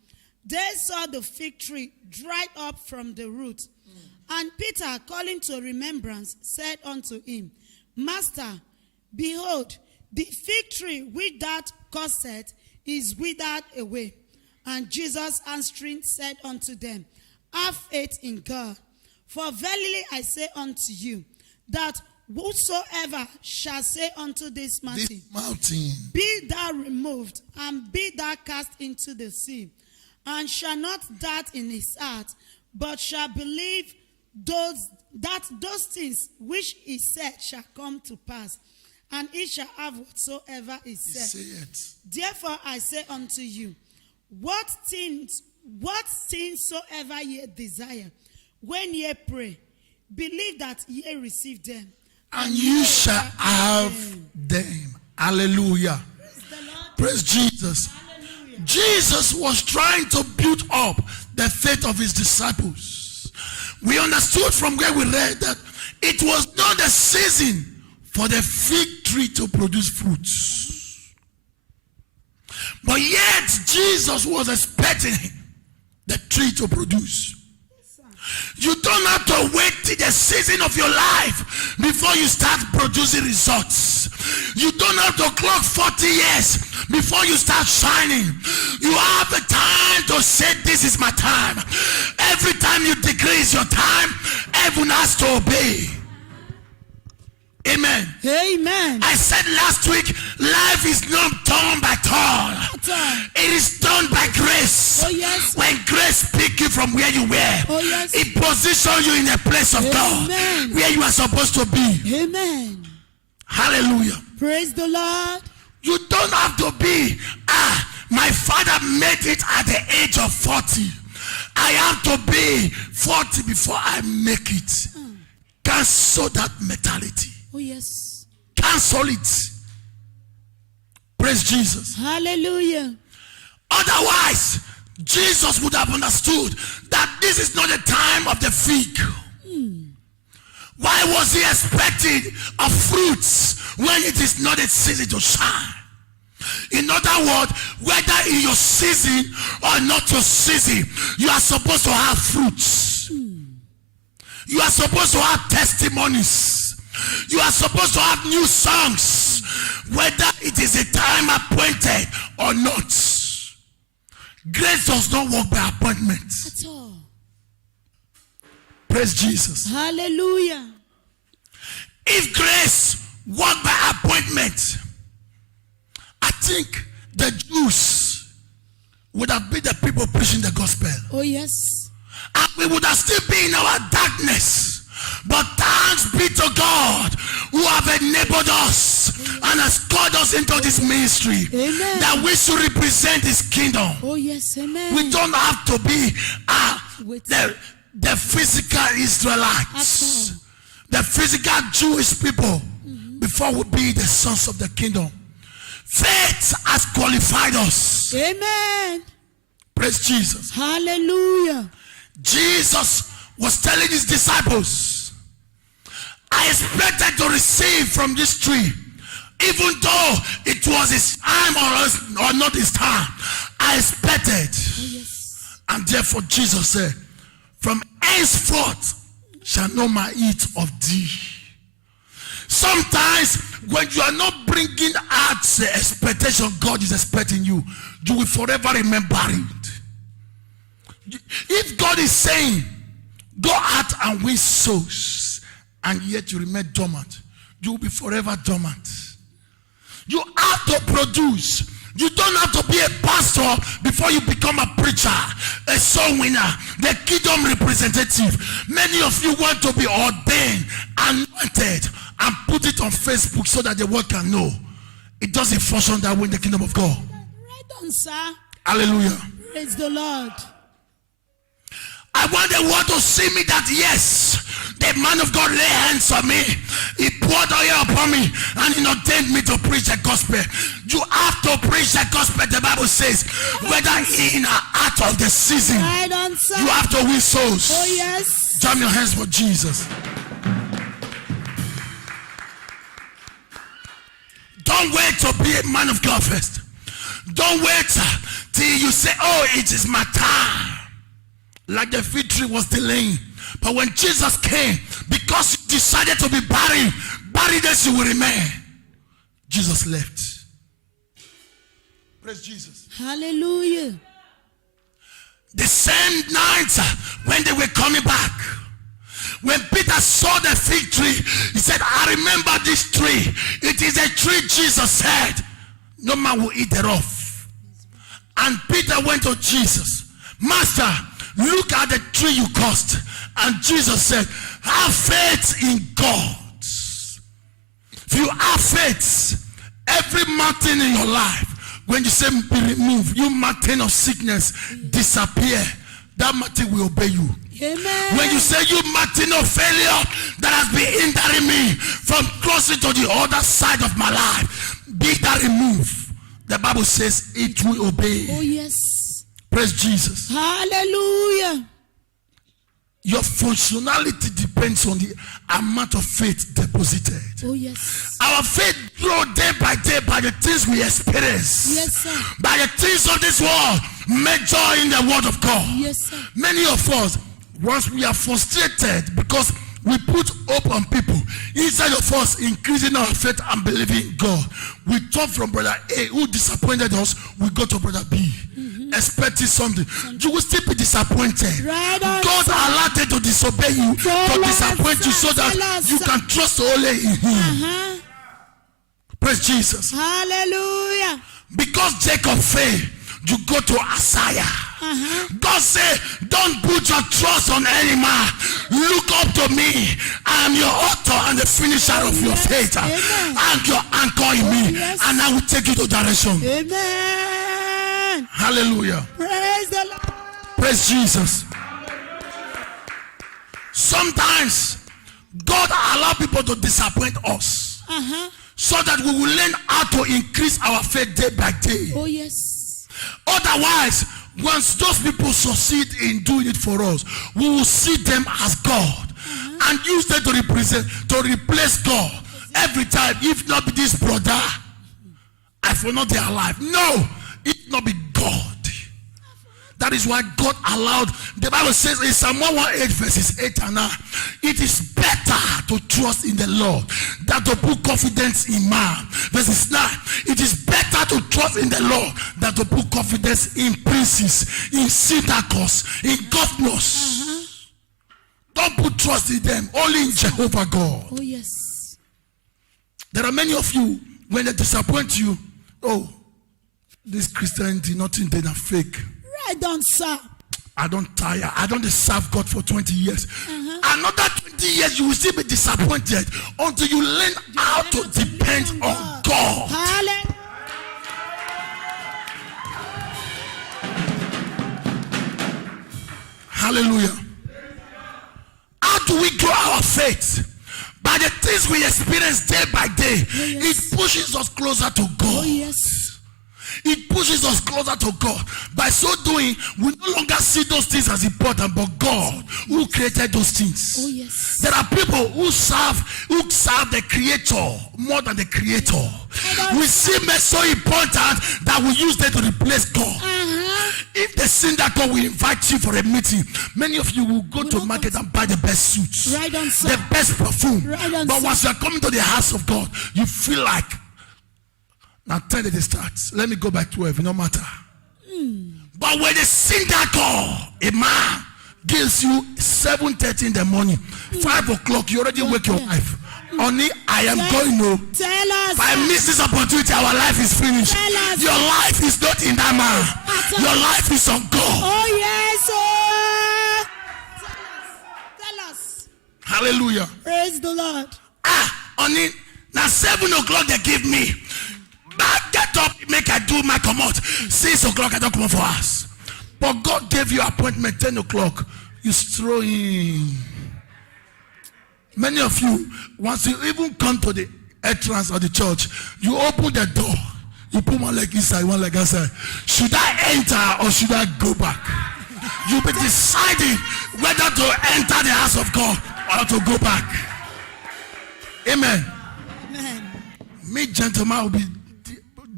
they saw the fig tree dried up from the root. And Peter, calling to remembrance, said unto him, Master, behold, the fig tree which thou cursed is withered away. And Jesus answering said unto them, Have faith in God. For verily I say unto you, that whosoever shall say unto this mountain, Be thou removed, and be thou cast into the sea, and shall not doubt in his heart, but shall believe that those things which he said shall come to pass, and he shall have whatsoever he said. Therefore I say unto you, what things soever ye desire, when ye pray, believe that ye receive them, and you shall have them. Hallelujah. Praise Jesus. Hallelujah. Jesus was trying to build up the faith of his disciples. We understood from where we read that it was not the season for the fig tree to produce fruits. But yet Jesus was expecting the tree to produce. You don't have to wait till the season of your life before you start producing results. You don't have to clock 40 years before you start shining. You have the time to say, this is my time. Every time you decrease your time, everyone has to obey. Amen. Amen. I said last week, life is not done by toil. It is done by grace. Oh, yes. When grace pick you from where you were, oh, yes. it positions you in a place of God where you are supposed to be. Amen. Hallelujah. Praise the Lord. You don't have to be, my father made it at the age of 40. I have to be 40 before I make it. Cancel that mentality. Oh, yes. Cancel it. Praise Jesus. Hallelujah. Otherwise, Jesus would have understood that this is not the time of the fig. Why was he expecting of fruits when it is not a season to shine? In other words, whether in your season or not your season, you are supposed to have fruits. You are supposed to have testimonies. You are supposed to have new songs, whether it is a time appointed or not. Grace does not work by appointment. At all. Praise Jesus. Hallelujah. If grace worked by appointment, I think the Jews would have been the people preaching the gospel. Oh, yes. And we would have still been in our darkness. But thanks be to God who have enabled us and has called us into this ministry. Amen. That we should represent his kingdom. Oh, yes, amen. We don't have to be the physical Israelites, the physical Jewish people, before we be the sons of the kingdom. Faith has qualified us. Amen. Praise Jesus. Hallelujah. Jesus was telling his disciples, I expected to receive from this tree, even though it was his time or not his time. I expected. And therefore Jesus said, from henceforth shall no man eat of thee. Sometimes when you are not bringing out the expectation God is expecting you, you will forever remember it. If God is saying, go out and win souls, and yet you remain dormant, you will be forever dormant. You have to produce. You don't have to be a pastor before you become a preacher, a soul winner, the kingdom representative. Many of you want to be ordained, anointed, and put it on Facebook so that the world can know. It doesn't function that way in the kingdom of God. Right on, sir. Hallelujah. Praise the Lord. I want the world to see me that yes, the man of God lay hands on me. He poured oil upon me and he ordained me to preach the gospel. You have to preach the gospel. The Bible says, whether in or out of the season, Right on, sir. you have to win souls. Oh, yes. Jam your hands for Jesus. Don't wait to be a man of God first. Don't wait till you say, oh, it is my time. Like the fig tree was delaying. But when Jesus came, because you decided to be barren, barrenness you will remain. Jesus left. Praise Jesus. Hallelujah. The same night when they were coming back, when Peter saw the fig tree, he said, I remember this tree. It is a tree Jesus said, no man will eat thereof. And Peter went to Jesus. Master, look at the tree you caused. And Jesus said, have faith in God. If you have faith, every mountain in your life, when you say be removed, you mountain of sickness disappear. That mountain will obey you. Amen. When you say you mountain of failure that has been hindering me from crossing to the other side of my life, be that removed. The Bible says it will obey. Oh, yes. Praise Jesus. Hallelujah. Your functionality depends on the amount of faith deposited. Oh, yes. Our faith grows day by day by the things we experience. Yes, sir. By the things of this world, major in the word of God. Yes, sir. Many of us, once we are frustrated because we put hope on people, instead of us increasing our faith and believing in God, we talk from brother A who disappointed us, we go to brother B. Expecting something, you will still be disappointed. Right on, God sir. allowed them to disobey you, to disappoint you, so that you can trust only in Him. Praise Jesus. Hallelujah. Because Jacob failed, you go to Isaiah. God said, don't put your trust on any man. Look up to me. I am your author and the finisher of your faith. Amen. And your anchor in me. Yes. And I will take you to direction. Amen. Hallelujah. Praise the Lord. Praise Jesus. Sometimes God allows people to disappoint us so that we will learn how to increase our faith day by day. Oh, yes. Otherwise, once those people succeed in doing it for us, we will see them as God and use them to replace God every time. If not be this brother, I will not be alive. No, it not be God. That is why God allowed. The Bible says in Psalm 118 verses 8 and 9, it is better to trust in the Lord than to put confidence in man. Verses 9, it is better to trust in the Lord than to put confidence in princes, in synagogues, in governors. Don't put trust in them, only in Jehovah God. Oh, yes. There are many of you, when they disappoint you, oh, this Christianity, nothing they are fake. Right on, sir. I don't tire. I don't serve God for 20 years. Another 20 years, you will still be disappointed until you learn how to depend on God. Hallelujah. Hallelujah. How do we grow our faith? By the things we experience day by day. Oh, yes. It pushes us closer to God. Oh, yes. It pushes us closer to God. By so doing, we no longer see those things as important, but God who created those things. Oh, yes. There are people who serve the Creator more than the Creator. We see men so important that we use them to replace God. If they sing that God will invite you for a meeting, many of you will go to market and buy the best suits, Right on, sir. the best perfume. Right on, But sir. once you are coming to the house of God, you feel like, now 10 it starts. Let me go by 12, no matter. But when they sing that call, a man gives you 7:30 in the morning, 5 o'clock, you already wake your wife. Honey, I am going home. Tell us. If I miss this opportunity, our life is finished. Tell us. Your life is not in that man. Your life is on God. Oh, yes. Oh. Tell us. Hallelujah. Praise the Lord. Honey, now 7 o'clock they give me. But get up, make I do my commode. 6 o'clock I don't come for us. But God gave you appointment 10 o'clock. You stroll in. Many of you, once you even come to the entrance of the church, you open the door. You put one leg inside, one leg outside. Should I enter or should I go back? You'll be deciding whether to enter the house of God or to go back. Amen. Amen. Me, gentlemen, will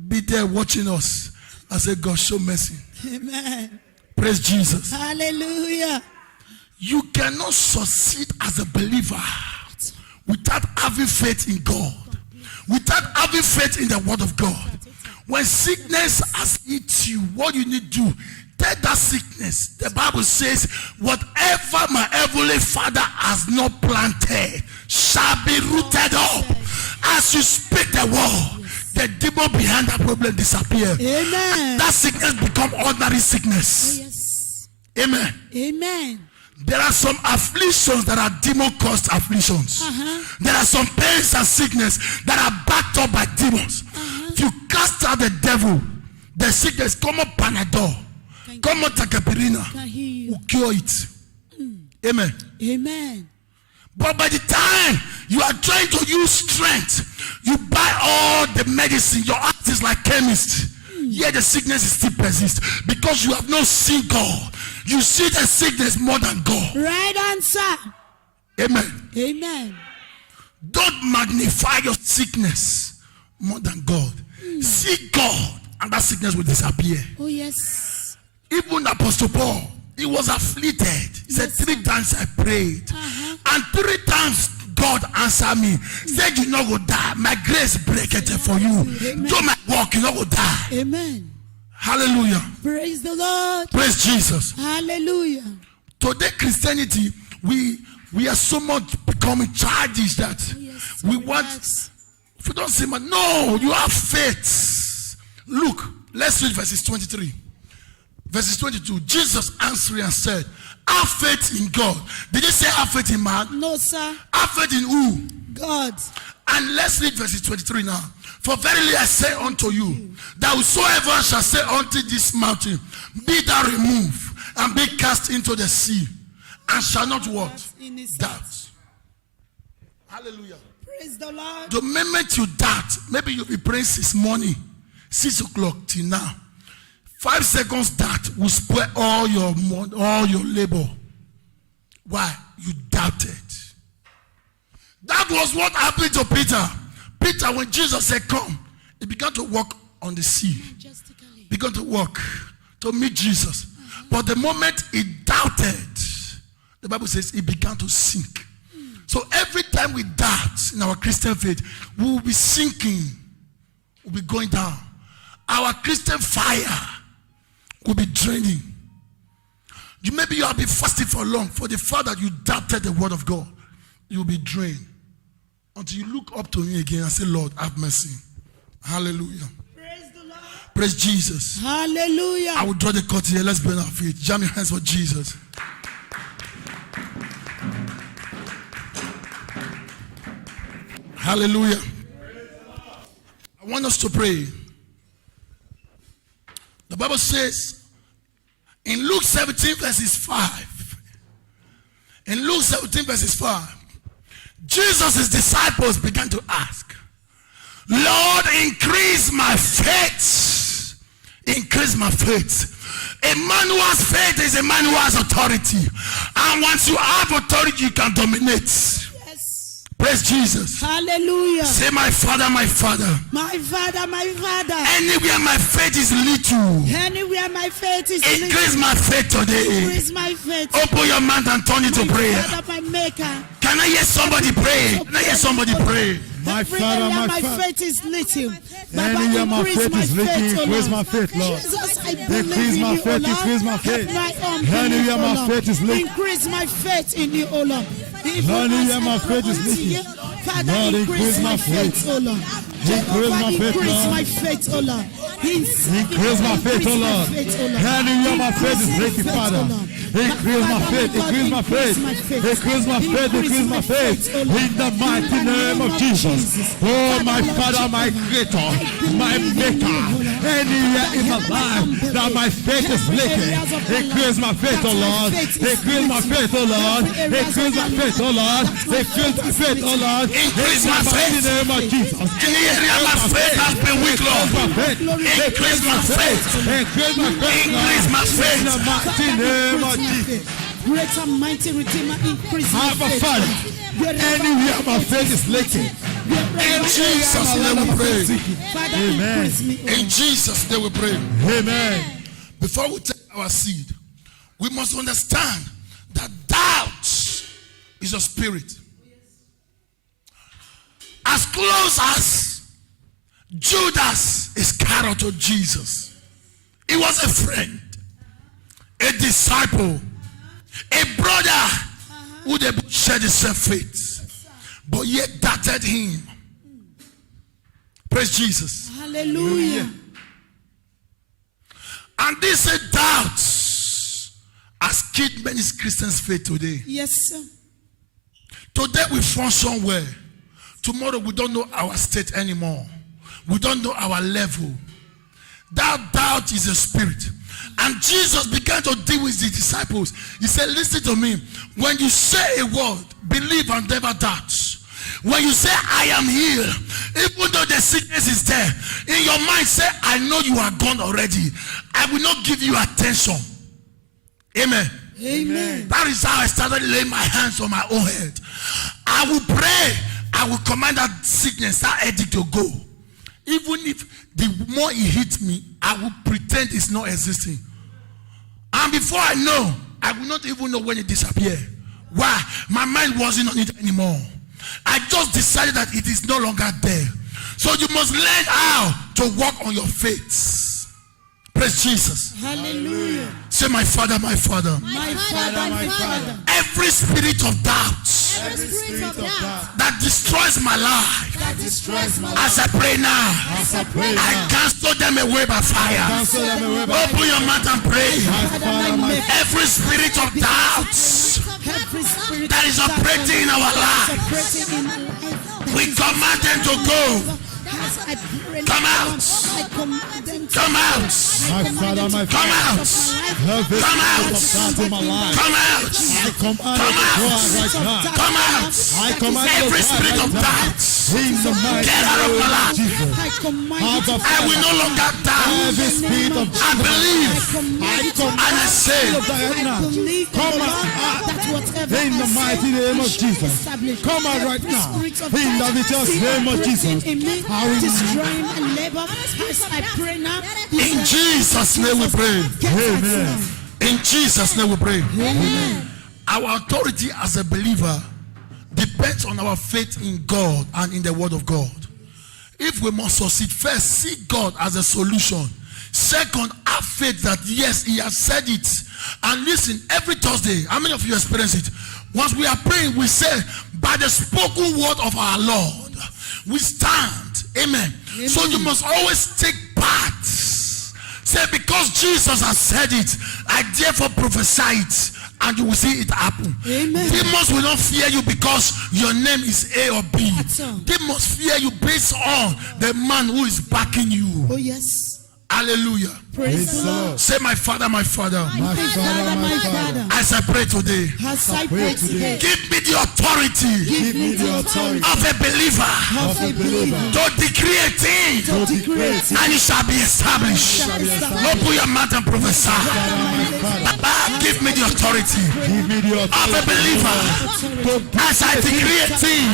be there watching us. I say, God, show mercy. Amen. Praise Jesus. Hallelujah. You cannot succeed as a believer without having faith in God, without having faith in the word of God. When sickness has hit you, what you need to do, take that sickness. The Bible says, whatever my heavenly Father has not planted shall be rooted up. As you speak the word, the demon behind that problem disappear. Amen. That sickness become ordinary Oh, sickness. yes. Amen. Amen. There are some afflictions that are demon-caused afflictions. There are some pains and sickness that are backed up by demons. If you cast out the devil, the sickness, come up Panadol, come up Takapirina, Can hear you. will cure it. Amen. Amen. But by the time you are trying to use strength, you buy all the medicine. Your heart is like chemist. Yet the sickness is still persist because you have not seen God. You see the sickness more than God. Right answer. Amen. Amen. Don't magnify your sickness more than God. See God and that sickness will disappear. Oh, yes. Even Apostle Paul, he was afflicted. He said, 3 times I prayed. And 3 times God answered me. Said, you not go die. My grace breaketh for you. Amen. Do my work, you not go die. Amen. Hallelujah. Praise the Lord. Praise Jesus. Hallelujah. Today, Christianity, we are so much becoming childish that Yes. we want. If you don't say, man, no, you have faith. Look, let's read verses 23. Verses 22. Jesus answered and said, have faith in God. Did he say have faith in man? No, sir. Have faith in who? God. And let's read verses 23 now. For verily I say unto you, that whosoever shall say unto this mountain, be thou removed, and be cast into the sea, and shall not what? In his Doubt. Hallelujah. Praise the Lord. The moment you doubt, maybe you'll be praying since morning, 6 o'clock till now. 5 seconds doubt will spoil all your labor. Why? You doubted. That was what happened to Peter. Peter, when Jesus said, come, he began to walk on the sea. Majestically. Began to walk to meet Jesus. But the moment he doubted, the Bible says he began to sink. So every time we doubt in our Christian faith, we will be sinking. We'll be going down. Our Christian fire will be draining. Maybe you have been fasting for long. For the fact that you doubted the word of God, you'll be drained. Until you look up to me again and say, Lord, have mercy. Hallelujah. Praise the Lord. Praise Jesus. Hallelujah. I will draw the curtain here. Let's burn our feet. Jam your hands for Jesus. Hallelujah. I want us to pray. The Bible says in Luke 17 verses 5. In Luke 17 verses 5. Jesus' disciples began to ask, Lord, increase my faith. Increase my faith. A man who has faith is a man who has authority. And once you have authority, you can dominate. Yes. Praise Jesus. Hallelujah. Say, my Father, my Father. My Father, my Father. Anywhere my faith is little, Anywhere my faith is increase my faith today. increase my faith. Open your mouth and turn it to prayer. Father, my Maker. Can I hear somebody pray? Can I hear somebody pray? My Father, my my Father. faith is little. Anywhere my faith is leaking, increase my faith, Lord. Jesus, I Increase believe in my you, faith, O Lord. increase my faith. Help my Anywhere unbelief, O my Lord. faith is leaking. Increase my faith in you, O Lord. Even Anywhere as I my faith is come to leaking. you, Father, Lord, increase my faith, O Lord. Increase my faith, Increase Lord. my faith, O Lord. Increase my faith, O Lord. Anywhere my faith is leaking, Father. Increase my faith, increase my faith. Increase my faith, increase my faith. In the mighty name of Jesus. Oh, my Father, my Creator, my Maker. Anywhere in my life that my faith is leaking, increase my faith, O Lord. Increase my faith, O Lord. Increase my faith, O Lord. Increase my faith, O Lord. Increase my In the mighty faith. name of Jesus. In the area my faith has been weak, Lord. Increase my faith. Increase my faith. Increase my In the faith. mighty name of Jesus. Great and mighty Redeemer, increase my Abba faith. Father, anywhere my faith is leaking, In Jesus' name we pray. Father, Amen. increase me, O Lord. In Jesus' name we pray. Amen. Before we take our seed, we must understand that doubt is a spirit. As close as Judas Iscariot to Jesus, he was a friend, a disciple, a brother who they both shared the same faith, but yet doubted him. Praise Jesus. Hallelujah. And this doubt has killed many Christians' faith today. Yes, sir. Today we function well. Tomorrow we don't know our state anymore. We don't know our level. That doubt is a spirit. And Jesus began to deal with the disciples. He said, listen to me. When you say a word, believe and never doubt. When you say, I am healed, even though the sickness is there, in your mind say, I know you are gone already. I will not give you attention. Amen. Amen. That is how I started laying my hands on my own head. I will pray. I will command that sickness, that headache to go. Even if the more it hits me, I will pretend it's not existing. And before I know, I will not even know when it disappeared. Why? My mind wasn't on it anymore. I just decided that it is no longer there. So you must learn how to walk on your faith. Praise Jesus. Hallelujah. Say, my Father, my Father. My Father, my Father. Every spirit of doubt Every spirit of doubt that destroys my life, That destroys my as I pray now, as I pray I now, cancel them away by fire. cancel them away by Open your mouth and pray. my Father, my Every spirit of doubt every spirit that is operating in our life, operating in my life. we command them to go. As I pray, Come out. I command them to Come out. my Father, my Come Father. out. Every Come spirit out. of doubt in my life, Come out. I command Come it to go out. out right now. Come out. I command it to Every go out spirit right of now. doubt, In the mighty get out of my name of life. Jesus. I command Abba you to I will no longer doubt. Every spirit of I believe I and I say, right now. believe Come O out. Lord, that whatever In the I say, mighty name of it shall Jesus. establish. Come out right Every now. spirit of In the doubt victorious still name of operating Jesus. in me, I will- destroying my labor. As I pray now, in Jesus' name we pray. get out Amen. now. In Jesus' name we pray. Amen. Our authority as a believer depends on our faith in God and in the word of God. If we must succeed, first seek God as a solution. Second, have faith that yes, he has said it. And listen, every Thursday, how many of you experience it? Once we are praying, we say, by the spoken word of our Lord, we stand. Amen. So you must always take part. Say, because Jesus has said it, I therefore prophesy it, and you will see it happen. Amen. Demons will not fear you because your name is A or B. That's all. They must fear you based on the man who is backing you. Oh yes. Hallelujah. Praise the Lord. Say, my Father, my Father. My Father, my Father. As I pray today, As I pray today, give me the authority give me the authority of a believer of a believer to decree a thing, to decree it and it shall be established. Open your mouth and prophesy. Baba, give me the authority Give me the of a believer. As I decree a thing,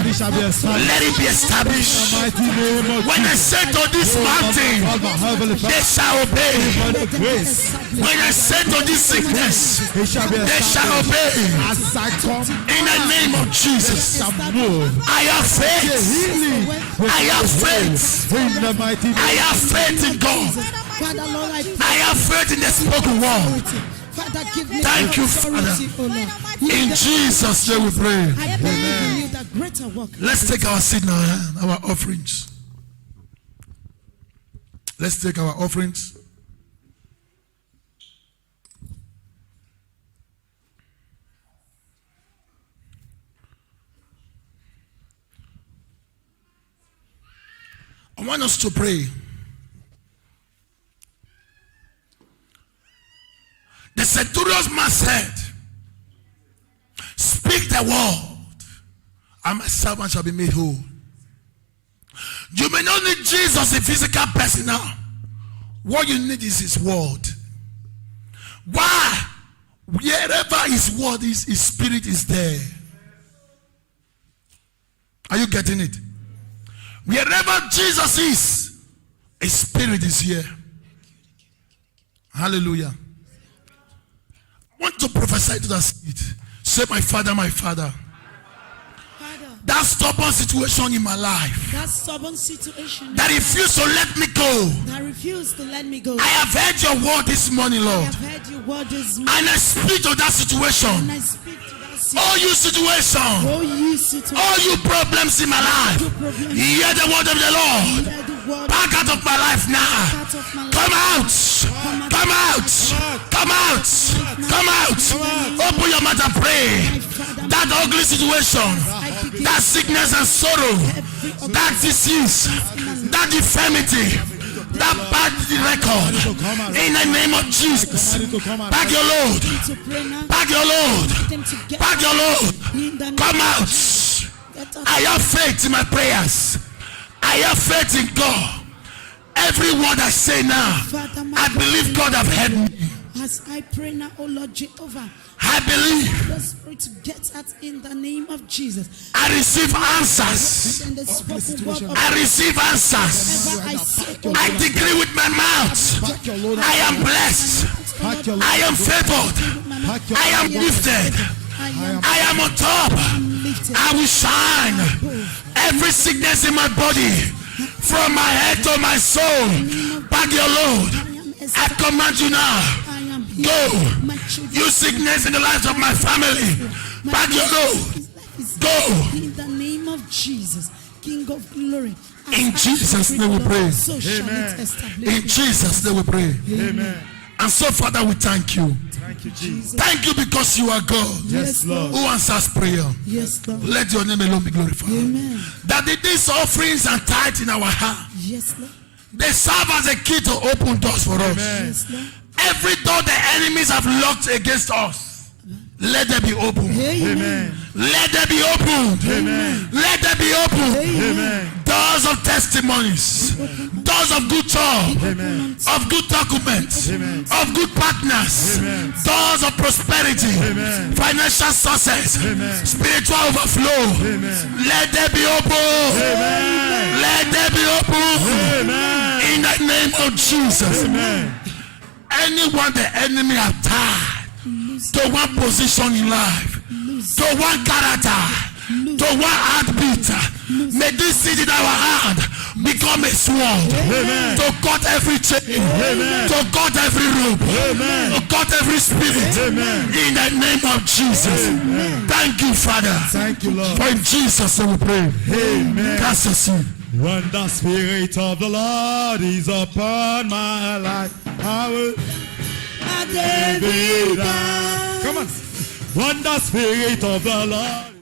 let it be established. mighty name of When I say to this mountain, God, my heavenly they Father, shall obey. by the grace, When I say to this sickness, it shall be they shall established. obey. As I come, In the name of Jesus, shall move. I have faith. Healing with I have faith. in the mighty I name. have faith in God. Father, Lord, I have faith in the spoken word. Father, give me Thank the you, authority, O Lord. In Jesus' name we pray. I believe in you that greater work. Let's take our seat now, our offerings. Let's take our offerings. I want us to pray. The centurion's man said, speak the word, and my servant shall be made whole. You may not need Jesus, a physical person now. What you need is his word. Why? Wherever his word is, his spirit is there. Are you getting it? Wherever Jesus is, his spirit is here. Hallelujah. I want to prophesy to that seed. Say, my Father, my Father. Father, That stubborn situation in my life that stubborn situation that refused to let me go. that refused to let me go. I have heard your word this morning, I Lord. have heard your word this morning, And I speak to that and situation. I speak to that All you situation, Oh, you situation. all you problems in my life, hear the word of the Lord. Hear the word Back out of my life now. out of my life. Come out. Come out. Come out. Come out. Open your mouth and pray. That ugly situation, that sickness and sorrow, that disease, that infirmity, that bad record, in the name of Jesus, back your load, To pray now. back your load, Them to get back your load, in the name come out. Get out. I have faith in my prayers. I have faith in God. Every word I say now, Father, my I believe God have heard me. As I pray now, oh Lord Jehovah, I believe the Spirit to get out in the name of Jesus. I receive answers. And the spoken word of I receive answers. whatever I say, oh I Lord, decree with my mouth. Pack your load. I am blessed. Pack your load. I am favored. Pack your I am gifted. I am on top. I will shine. Every sickness in my body, from my head to my soul, back your load. I command you now. Go. You sickness in the lives of my family, back your load. Go. In the name of Jesus, King of glory. As In I Jesus' pray, name we Lord, pray. So shall it establish. In Jesus' name we pray. Amen. And so, Father, we thank you. Thank you, Jesus. Thank you because you are God Yes, Lord. who answers prayer. Yes, Lord. Let your name alone be glorified. Amen. That these offerings and tithe in our heart, Yes, Lord. they serve as a key to open doors for us. Yes, Lord. Every door the enemies have locked against us, let them be open. Amen. Let them be opened. Amen. Let them be opened. Amen. Doors of testimonies, doors of good job, Amen. of good documents, Amen. of good partners, Amen. doors of prosperity, Amen. financial success, Amen. spiritual overflow. Amen. Let them be open. Amen. Let them be open. Amen. In the name of Jesus. Amen. Anyone the enemy have tied to one position in life, to one character, to one heartbeat, may this seed in our hand become a sword. Amen. To cut every chain, Amen. to cut every rope, Amen. to cut every spirit. Amen. In the name of Jesus. Thank you, Father. Thank you, Lord. For in Jesus' name we pray. Amen. Cast a seed. When the Spirit of the Lord is upon my life, I will be down. Come on. When the Spirit of the Lord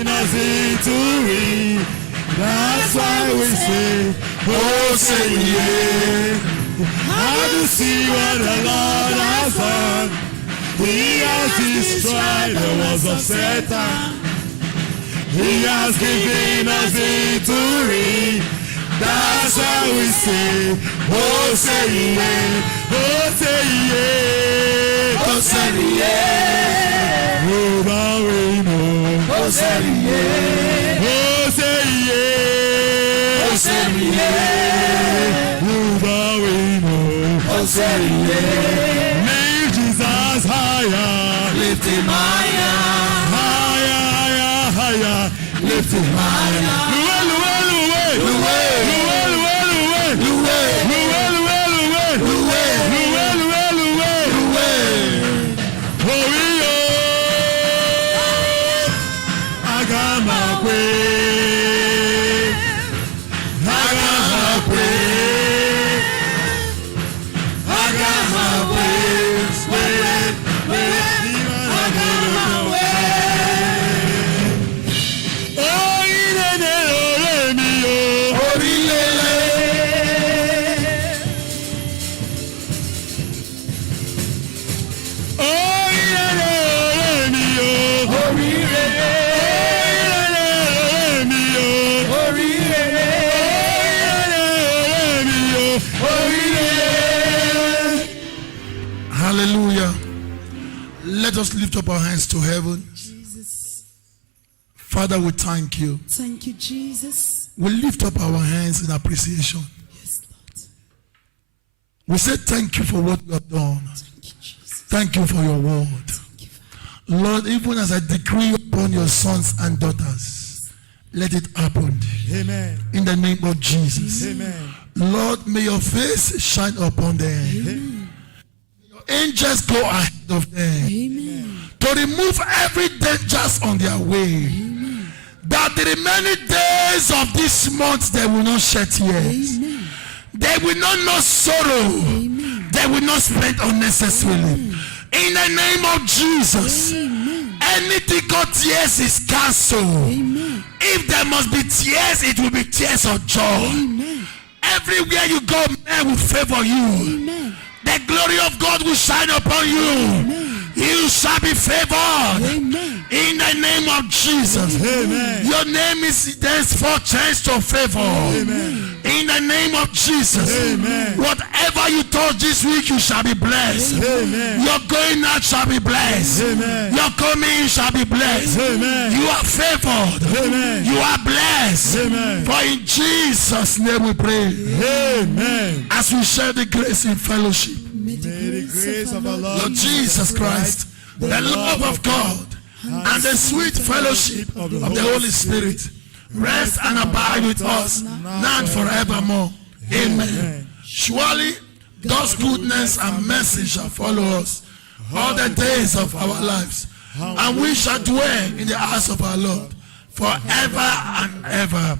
in a victory. That's why we say, oh, say yeah. How to see what the Lord has done. He has destroyed the walls of Satan. He has given us victory. That's why we say, oh, say yeah. Oh, say yeah. Oh, say yeah. Oh, now we know. Oh, say yeah. Oh, say yeah. Oh, say yeah. Oh, now we know. Oh, say yeah. Lift Jesus higher. Lift him higher. Higher, higher, higher. Lift him higher. Luwe, luwe, luwe. Luwe. Luwe, luwe, luwe. Luwe. Luwe, luwe, luwe. Luwe. Luwe, luwe, luwe. Luwe. Oh, we Agamakwe. Agamakwe. Agamakwe. Oh, ilele ore mi o. Orílẹ̀-èdè. Oh, ilele ore mi o. Orílẹ̀-èdè. Ilele ore mi o. Orílẹ̀-èdè. Ilele ore mi o. Hallelujah. Let us lift up our hands to heaven. Jesus. Father, we thank you. Thank you, Jesus. We lift up our hands in appreciation. Yes, Lord. We say thank you for what you have done. Thank you, Jesus. Thank you for your word. Thank you, Father. Lord, even as I decree upon your sons and daughters, let it happen Amen. in the name of Jesus. Amen. Lord, may your face shine upon them. Your angels go ahead of them Amen. to remove every dangers on their way. That the remaining days of this month they will not shed tears. Amen. They will not know sorrow. Amen. They will not spend unnecessarily. In the name of Jesus, Amen. anything called tears is cancelled. Amen. If there must be tears, it will be tears of joy. Amen. Everywhere you go, men will favor you. Amen. The glory of God will shine upon you. Amen. You shall be favored. Amen. In the name of Jesus. Amen. Your name is thenceforth changed to favor. Amen. In the name of Jesus. Amen. Whatever you touch this week, you shall be blessed. Amen. Your going out shall be blessed. Amen. Your coming in shall be blessed. Amen. You are favored. Amen. You are blessed. Amen. For in Jesus' name we pray. Amen. As we share the grace in fellowship, May May the grace of our Lord Lord Jesus Christ, the love of God, and the sweet fellowship of the Holy Spirit rest and abide with us now and forevermore. Amen. Surely God's goodness and mercy shall follow us all the days of our lives, and we shall dwell in the house of our Lord forever and ever.